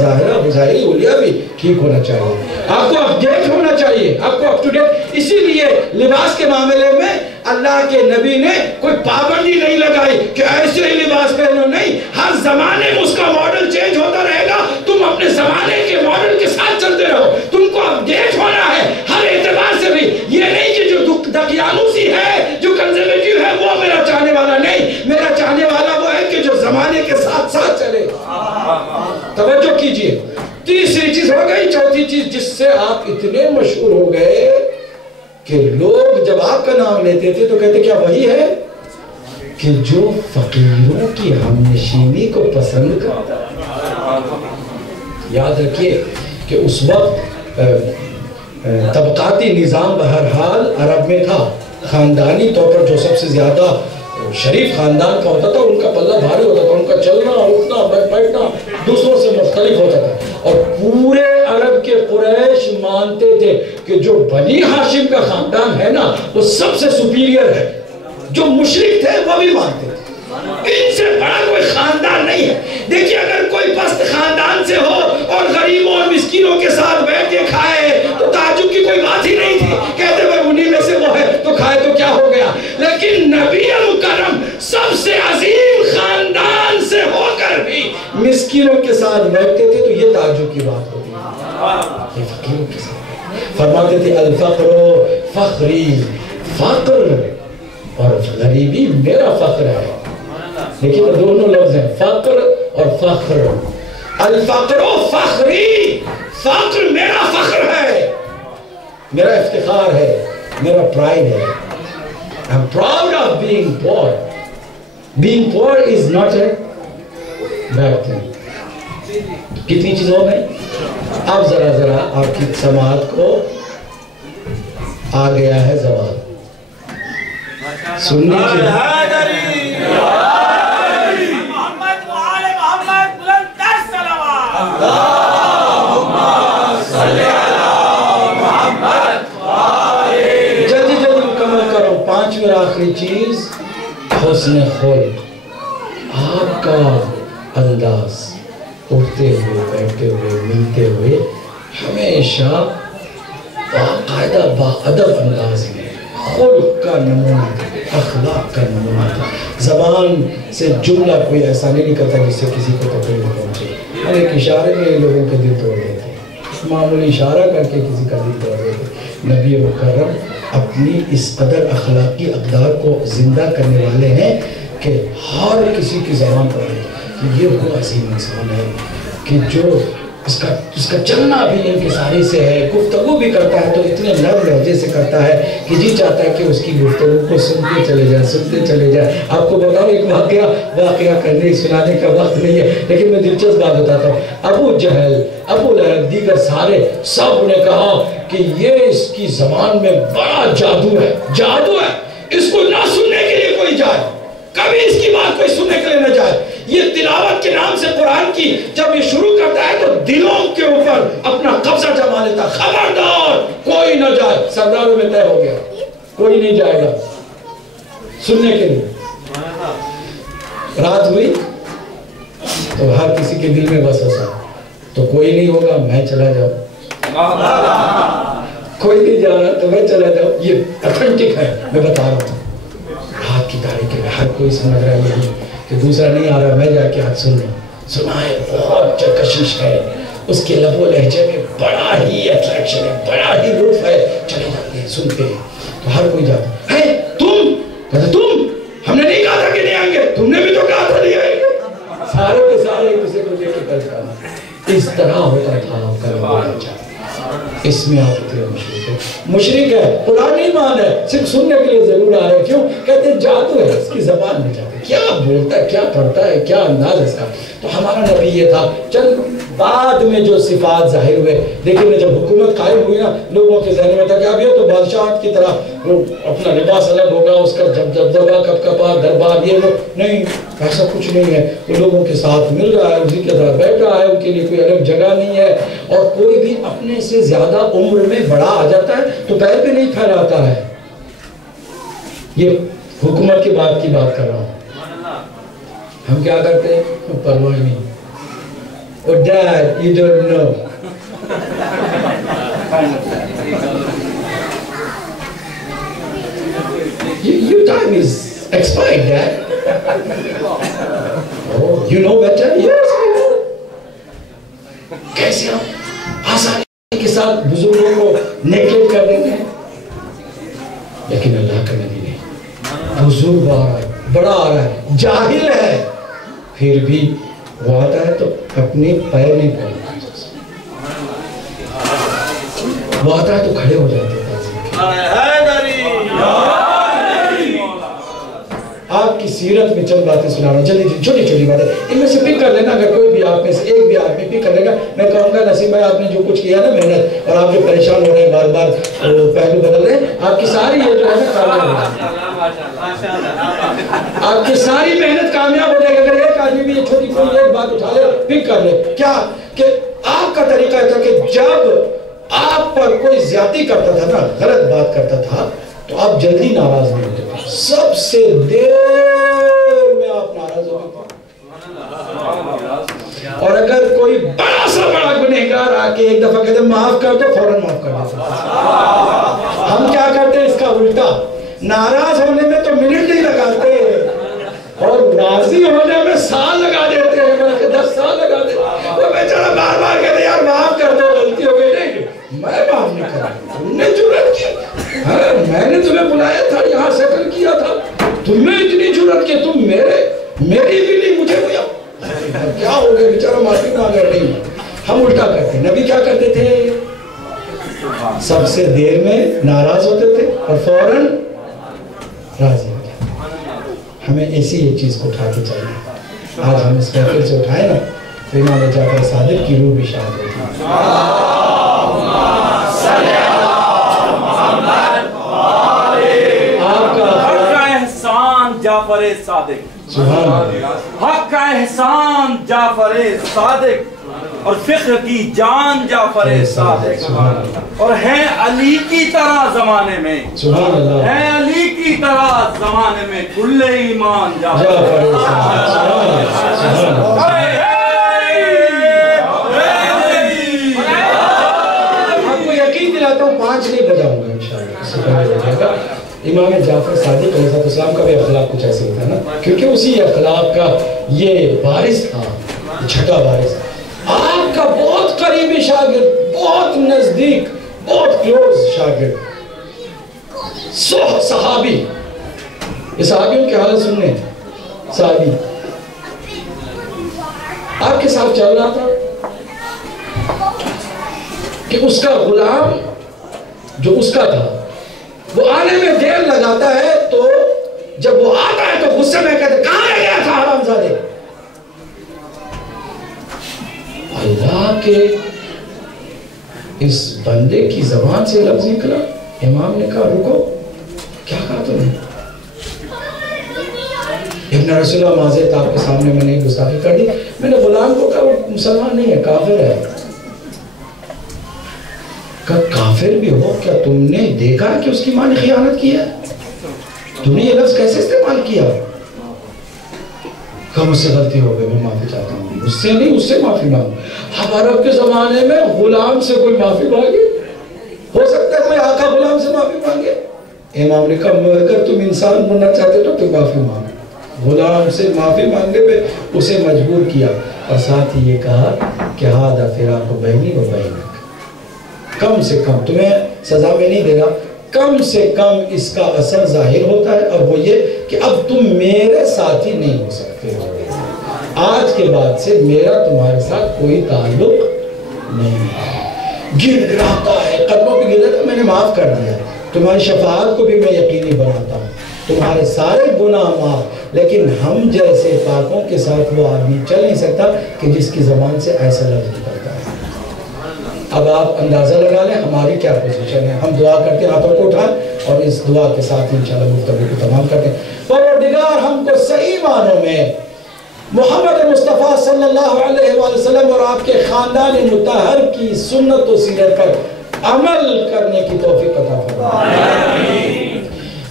ظاہری اولیاء بھی ٹھیک ہونا چاہیے. آپ کو اپڈیٹ ہونا چاہیے, آپ کو اپ ٹو ڈیٹ. اسی لیے لباس کے معاملے میں اللہ کے نبی نے کوئی پابندی نہیں لگائی کہ ایسے ہی لباس پہنو, نہیں. ہر زمانے میں اس کا ماڈل چینج ہوتا رہے گا, تم اپنے زمانے کے ماڈل کے ساتھ چلتے رہو. تم کو اپڈیٹ ہونا ہے ہر اعتبار سے بھی. یہ نہیں کہ جو دقیانوسی ہے, جو کنزرویٹو ہے, وہ میرا چاہنے والا نہیں. میرا چاہنے والا وہ ہے کہ جو زمانے کے ساتھ ساتھ چلے. توجہ کیجئے. تیسری چیز ہو گئی. چوتھی چیز جس سے آپ اتنے مشہور ہو گئے کہ لوگ جب آپ کا نام لیتے تھے تو کہتے کیا وہی ہے کہ جو فقیروں کی ہمنشینی کو پسند کرتا ہے. یاد رکھیے کہ اس وقت طبقاتی نظام بہرحال عرب میں تھا. خاندانی طور پر جو سب سے زیادہ شریف خاندان کا ہوتا تھا ان کا پلہ بھاری ہوتا تھا, ان کا چلنا اٹھنا بیٹھنا دوسروں سے مختلف ہوتا تھا. اور پورے عرب کے قریش مانتے تھے کہ جو بنی ہاشم کا خاندان ہے نا وہ سب سے سپیریئر ہے. جو مشرک تھے وہ بھی مانتے تھے ان سے بڑا کوئی خاندان نہیں ہے. دیکھیے اگر کوئی پست خاندان سے ہو اور غریبوں اور مسکینوں کے ساتھ بیٹھ کے کھائے تو تعجب کی کوئی بات ہی نہیں تھی. کہتے ہیں انہی میں سے وہ ہے تو کھائے تو کیا ہو گیا. لیکن نبی مکرم سب سے عظیم خاندان سے ہو کر بھی مسکینوں کے ساتھ بیٹھتے تھے تو یہ تعجب کی بات ہوتی ہے. یہ فقیروں کے ساتھ فرماتے تھے الفقر فخری, فقر اور غریبی میرا فخر ہے. دیکھیے دونوں لفظ ہیں فقر اور فخر. الفقر فخری, فقر میرا فخر ہے, میرا افتخار ہے, میرا پرائڈ ہے. I'm proud of being poor. Being poor is not a bad thing. کتنی چیز ہو گئی؟ اب ذرا آپ کی سماعت کو آ گیا ہے زبان سننے کی. محمد وآل محمد بلند تر صلوات. اللہم صلی علی محمد جلدی مکمل کرو. پانچویں آخری چیز حسن خلق. آپ کا انداز اٹھتے ہوئے بیٹھتے ہوئے ملتے ہوئے ہمیشہ باقاعدہ باادب انداز میں خلق کا نمونہ تھا, اخلاق کا نمونہ تھا. زبان سے جملہ کوئی ایسا نہیں نکلتا جس سے کسی کو تکلیف پہنچے. ہر ایک اشارے میں لوگوں کے دل توڑ دیتے, معمولی اشارہ کر کے کسی کا دل توڑ دیتے. نبی مکرم اپنی اس قدر اخلاقی اقدار کو زندہ کرنے والے ہیں کہ ہر کسی کی زبان پر ہے کہ یہ وہ عظیم انسان ہے کہ جو اس کا چلنا بھی انکساری سے ہے, گفتگو بھی کرتا ہے تو اتنے نرم لہجے سے کرتا ہے کہ جی چاہتا ہے کہ اس کی گفتگو کو سنتے چلے جائے. آپ کو بتاؤں ایک واقعہ کرنے سنانے کا وقت نہیں ہے لیکن میں دلچسپ بات بتاتا ہوں. ابو جہل, ابو لہب, دیگر سارے سب نے کہا کہ یہ اس کی زبان میں بڑا جادو ہے, اس کو نہ سننے کے لیے کوئی جائے, کبھی اس کی بات کوئی سننے کے لیے نہ جائے. یہ تلاوت کے نام سے قرآن کی جب یہ شروع کرتا ہے تو دلوں کے اوپر اپنا قبضہ جما لیتا. خبردار کوئی نہ جائے. سرداروں میں طے ہو گیا کوئی نہیں جائے گا سننے کے لیے. رات ہوئی تو ہر کسی کے دل میں وسوسہ تو کوئی نہیں ہوگا میں چلا جاؤں, کوئی نہیں جا رہا تو میں چلا جاؤں. یہ اتھینٹک ہے, میں بتا رہا ہوں. رات کی تاریخ میں ہر کوئی سمجھ رہا ہے کہ دوسرا نہیں آ رہا, میں جا کے ہاتھ سنا ہے. بہت کشش ہے, اس کے لب و لہجے میں بڑا ہی اٹریکشن ہے, بڑا ہی لطف ہے. چلے جاتے ہیں, سنتے ہیں تو ہر کوئی جاتا ہے. تم ہم نے نہیں کہا تھا کہ نہیں آئیں گے, تم نے بھی تو کہا تھا نہیں آئیں گے. سارے کے سارے ایک دوسرے کو دیکھ کے کر. اس طرح ہوتا تھا آپ کا لب و لہجہ. اس میں آپ اتنے مشرک ہے، قرآن ایمان ہے، صرف سننے کے لیے ضرور آ رہے ہیں. کیوں؟ کہتے ہیں جادو ہے اس کی زبان میں جادو. کیا بولتا ہے، کیا پڑھتا ہے، کیا انداز ہے اس کا. تو ہمارا نبی یہ تھا. چند بعد میں جو صفات ظاہر ہوئے، لیکن جب حکومت قائم ہوئی نا، لوگوں کے ذہن میں تھا کہ اب یہ تو بادشاہ کی طرح اپنا لباس الگ ہوگا، اس کا دبدبہ کپکپا دربار، یہ لوگ نہیں، ایسا کچھ نہیں ہے. وہ لوگوں کے ساتھ مل رہا ہے، اسی کے ساتھ بیٹھ رہا ہے، ان کے لیے کوئی الگ جگہ نہیں ہے. اور کوئی بھی اپنے سے زیادہ عمر میں بڑا آ جاتا ہے تو پیر پہ نہیں پھیلاتا ہے. یہ حکومت کی بات کر رہا ہوں. ہم کیا کرتے ہیں؟ پرواہ نہیں. Oh Dad, you don't know. Your time is expired, Dad. Oh, you know better? Yes, I know. کیسے ہم آسانی کے ساتھ بزرگوں کو نیگلیکٹ کر دیں گے؟ لیکن اللہ کا نبی نہیں. بزرگ آ رہا ہے، بڑا آ رہا ہے، جاہل ہے، پھر بھی وہ آتا ہے تو اپنے پیر نہیں پھیلاتا. وہ آتا ہے تو کھڑے ہو جاتے ہیں. آپ کی سیرت میں چند باتیں سنا رہا ہوں، جلدی چھوٹی چھوٹی باتیں. ان میں سے پک کر لینا. اگر کوئی بھی آپ میں سے ایک بھی آدمی پک کر لے گا، میں کہوں گا نسیم بھائی آپ نے جو کچھ کیا نا محنت، اور آپ جو پریشان ہو رہے ہیں بار بار پہلو بدل رہے ہیں، آپ کی ساری یہ جو ہے نا کامیاب ہو جائے گی. آپ کی ساری محنت کامیاب ہو جائے گی اگر ایک آدمی بھی یہ چھوٹی کوئی ایک بات اٹھا لے، پک کر لے. کیا کہ آپ کا طریقہ تھا کہ جب آپ پر کوئی زیادتی کرتا تھا نا، غلط بات کرتا تھا، تو آپ جلدی ناراض نہیں ہوتے تھے. سب سے دیر میں آپ ناراض ہوتے تھے. اور اگر کوئی بڑا سا بڑا گنہگار آ کے ایک دفعہ کہتے معاف کر دو، فوراً معاف کر دیتے. ہم کیا کرتے ہیں اس کا الٹا. ناراض ہونے میں تو منٹ نہیں لگاتے اور راضی ہونے میں سال لگا دیتے ہیں، بلکہ 10 سال لگا دیتے ہیں. وہ بیچارہ بار بار کہتے ہیں یار معاف کر دو، غلطی ہو گئی. نہیں، میں معاف نہیں کر رہا. تم نے جرأت کی، میں نے تمہیں بلایا تھا، یہاں سیٹل کیا تھا، تمہیں اتنی جرأت کہ تم میری بھی نہیں مجھے ہویا. کیا ہو گیا بیچارہ معافی مانگ رہا. نہیں، ہم الٹا کرتے. نبی کیا کرتے تھے؟ سب سے دیر میں ناراض ہوتے تھے اور فوراً راضی ہو جاتے. ہمیں ایسی ایک چیز کو اٹھا کے چاہیے. آج ہم اس محفل سے اٹھائے نا تو امام جعفر صادق کی روح بھی شاد ہوتی ہے. آپ کا حق کا احسان جعفر صادق، حق کا احسان جعفر صادق، اور فقہ کی جان جعفر صادق، اور ہے علی کی طرح زمانے میں، ہے علی کی طرح زمانے میں کل ایمان جعفر صادق. آپ کو یقین دلاتا ہوں 5 نہیں بجاؤں گا انشاءاللہ. امام جعفر صادق علیہ السلام کا بھی اخلاق کچھ ایسے تھا نا، کیونکہ اسی اخلاق کا یہ وارث تھا، چھٹا وارث. آپ کا بہت قریبی شاگرد، بہت نزدیک، بہت کلوز شاگرد، صحابی. یہ صحابیوں کی حالت سننے. صحابی آپ کے ساتھ چل رہا تھا کہ اس کا غلام جو اس کا تھا وہ آنے میں دیر لگاتا ہے، تو جب وہ آتا ہے تو غصے میں کہتے کہاں رہ گیا تھا حرامزادے. اللہ کے اس بندے کی زبان سے لفظ نکلا. امام نے کہا رکو، کیا کہا تم نے؟ ابن رسول اللہ معذرت آپ کے سامنے میں نے گستاخی کر دی. میں نے غلام کو کہا وہ مسلمان نہیں ہے، کافر ہے. کہ کافر بھی ہو، کیا تم نے دیکھا کہ اس کی ماں نے خیانت کی ہے؟ تم نے یہ لفظ کیسے استعمال کیا؟ کہ مجھ سے غلطی ہو گئی، میں معافی چاہتا ہوں. اس سے نہیں، اس سے معافی مانگو. اب عرب کے زمانے میں غلام سے کوئی معافی مانگے؟ ہو سکتا ہے کوئی آقا غلام سے معافی مانگے؟ امام نے کہا اگر تم انسان بننا چاہتے تو تم معافی مانگو. غلام سے معافی مانگنے پہ اسے مجبور کیا، اور ساتھ ہی یہ کہا کہ ہادہ فراق بینی و بینک. کم سے کم تمہیں سزا میں نہیں دے رہا، کم سے کم اس کا اثر ظاہر ہوتا ہے، اور وہ یہ کہ اب تم میرے ساتھی نہیں ہو سکتے ہو. آج کے بعد سے میرا تمہارے ساتھ کوئی تعلق نہیں ہے. گر گراتا ہے، قدموں پہ گرتا ہے، میں نے معاف کر دیا، تمہاری شفاعت کو بھی میں یقینی بناتا ہوں، تمہارے سارے گناہ معاف۔ لیکن ہم جیسے پاکوں کے ساتھ وہ آدمی چل نہیں سکتا کہ جس کی زبان سے ایسا لفظ نکلتا ہے۔ اب آپ اندازہ لگا لیں ہماری کیا پوزیشن ہے۔ ہم دعا کرتے ہیں، ہاتھوں کو اٹھائیں اور اس دعا کے ساتھ انشاءاللہ گفتگو کو تمام کرتے ہیں۔ پروردگار ہم کو صحیح معنوں میں محمد مصطفیٰ صلی اللہ علیہ وآلہ وسلم اور آپ کے خاندان مطہر کی سنت و سیرت پر عمل کرنے کی توفیق عطا فرمائے۔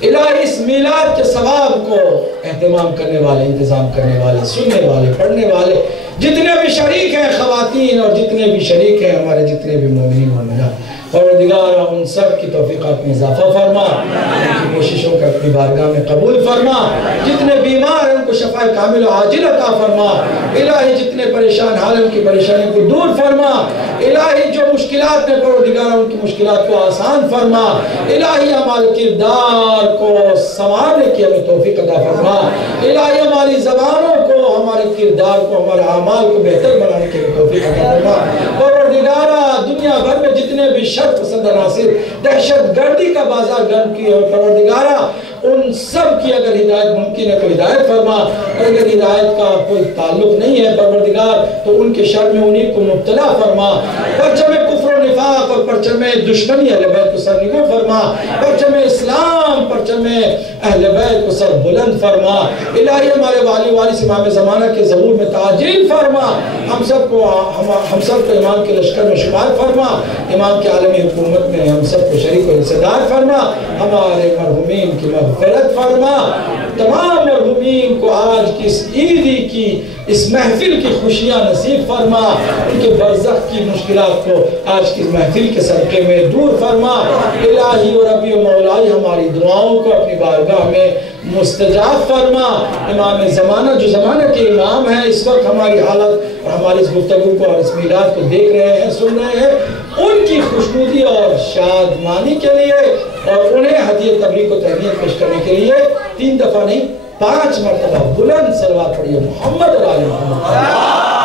الہی اس میلاد کے ثواب کو اہتمام کرنے والے، انتظام کرنے والے، سننے والے، پڑھنے والے، جتنے بھی شریک ہیں خواتین اور جتنے بھی شریک ہیں ہمارے جتنے بھی مومنین مومنات، پروردگار ان سب کی توفیقات میں اضافہ فرما، ان کی کوششوں کا اپنی بارگاہ میں قبول فرما، جتنے بیمار ہیں ان کو شفا کامل و عاجل عطا فرما، الہی جتنے پریشان حال ان کی پریشانی کو دور فرما، الہی جو مشکلات میں پروردگار ان کی مشکلات کو آسان فرما، الہی ہمارے کردار کو سنوارنے کی ہمیں توفیق عطا فرما، الہی ہماری زبانوں کو، ہمارے کردار کو، ہمارے اعمال کو بہتر بنانے کی توفیق عطا فرما۔ پروردگارہ دنیا بھر میں جتنے بھی شر پسند عناصر دہشت گردی کا بازار گرم کیے ہوئے پروردگارہ ان سب کی اگر ہدایت ممکن ہے تو ہدایت فرما، اور اگر ہدایت کا کوئی تعلق نہیں ہے پروردگار تو ان کے شر میں انہیں کو مبتلا فرما، پرچم کفر و نفاق اور پرچم دشمنی اہل بیت کو سرنگوں فرما، پرچم اسلام، پرچم اہل بیت کو سر بلند فرما، الہی ہمارے والی وارث امام زمانہ کے ظہور میں تعجیل فرما، ہم سب کو امام کے لشکر میں شمار فرما، امام کے عالمی حکومت میں ہم سب کو شریک و حصہ دار فرما، ہمارے مرحومین کی مغفرت فرما، تمام مرحومین کو آج کی اس عیدی کی اس محفل کی خوشیاں نصیب فرما، ان کے برزخ کی مشکلات کو آج کی محفل کے صدقے میں دور فرما، الہی و ربی و مولائی ہماری دعاؤں کو اپنی بارگاہ میں مستجاب فرما، امام زمانہ جو زمانہ کے امام ہیں اس وقت ہماری حالت اور ہماری اس گفتگو کو اور اس میلاد کو دیکھ رہے ہیں، سن رہے ہیں، ان کی خوشنودی اور شادمانی کے لیے اور انہیں ہدیہ تبلیغ و تہنیت پیش کرنے کے لیے 3 دفعہ نہیں 5 مرتبہ بلند صلوات پڑھیے محمد اور آل محمد۔ محمد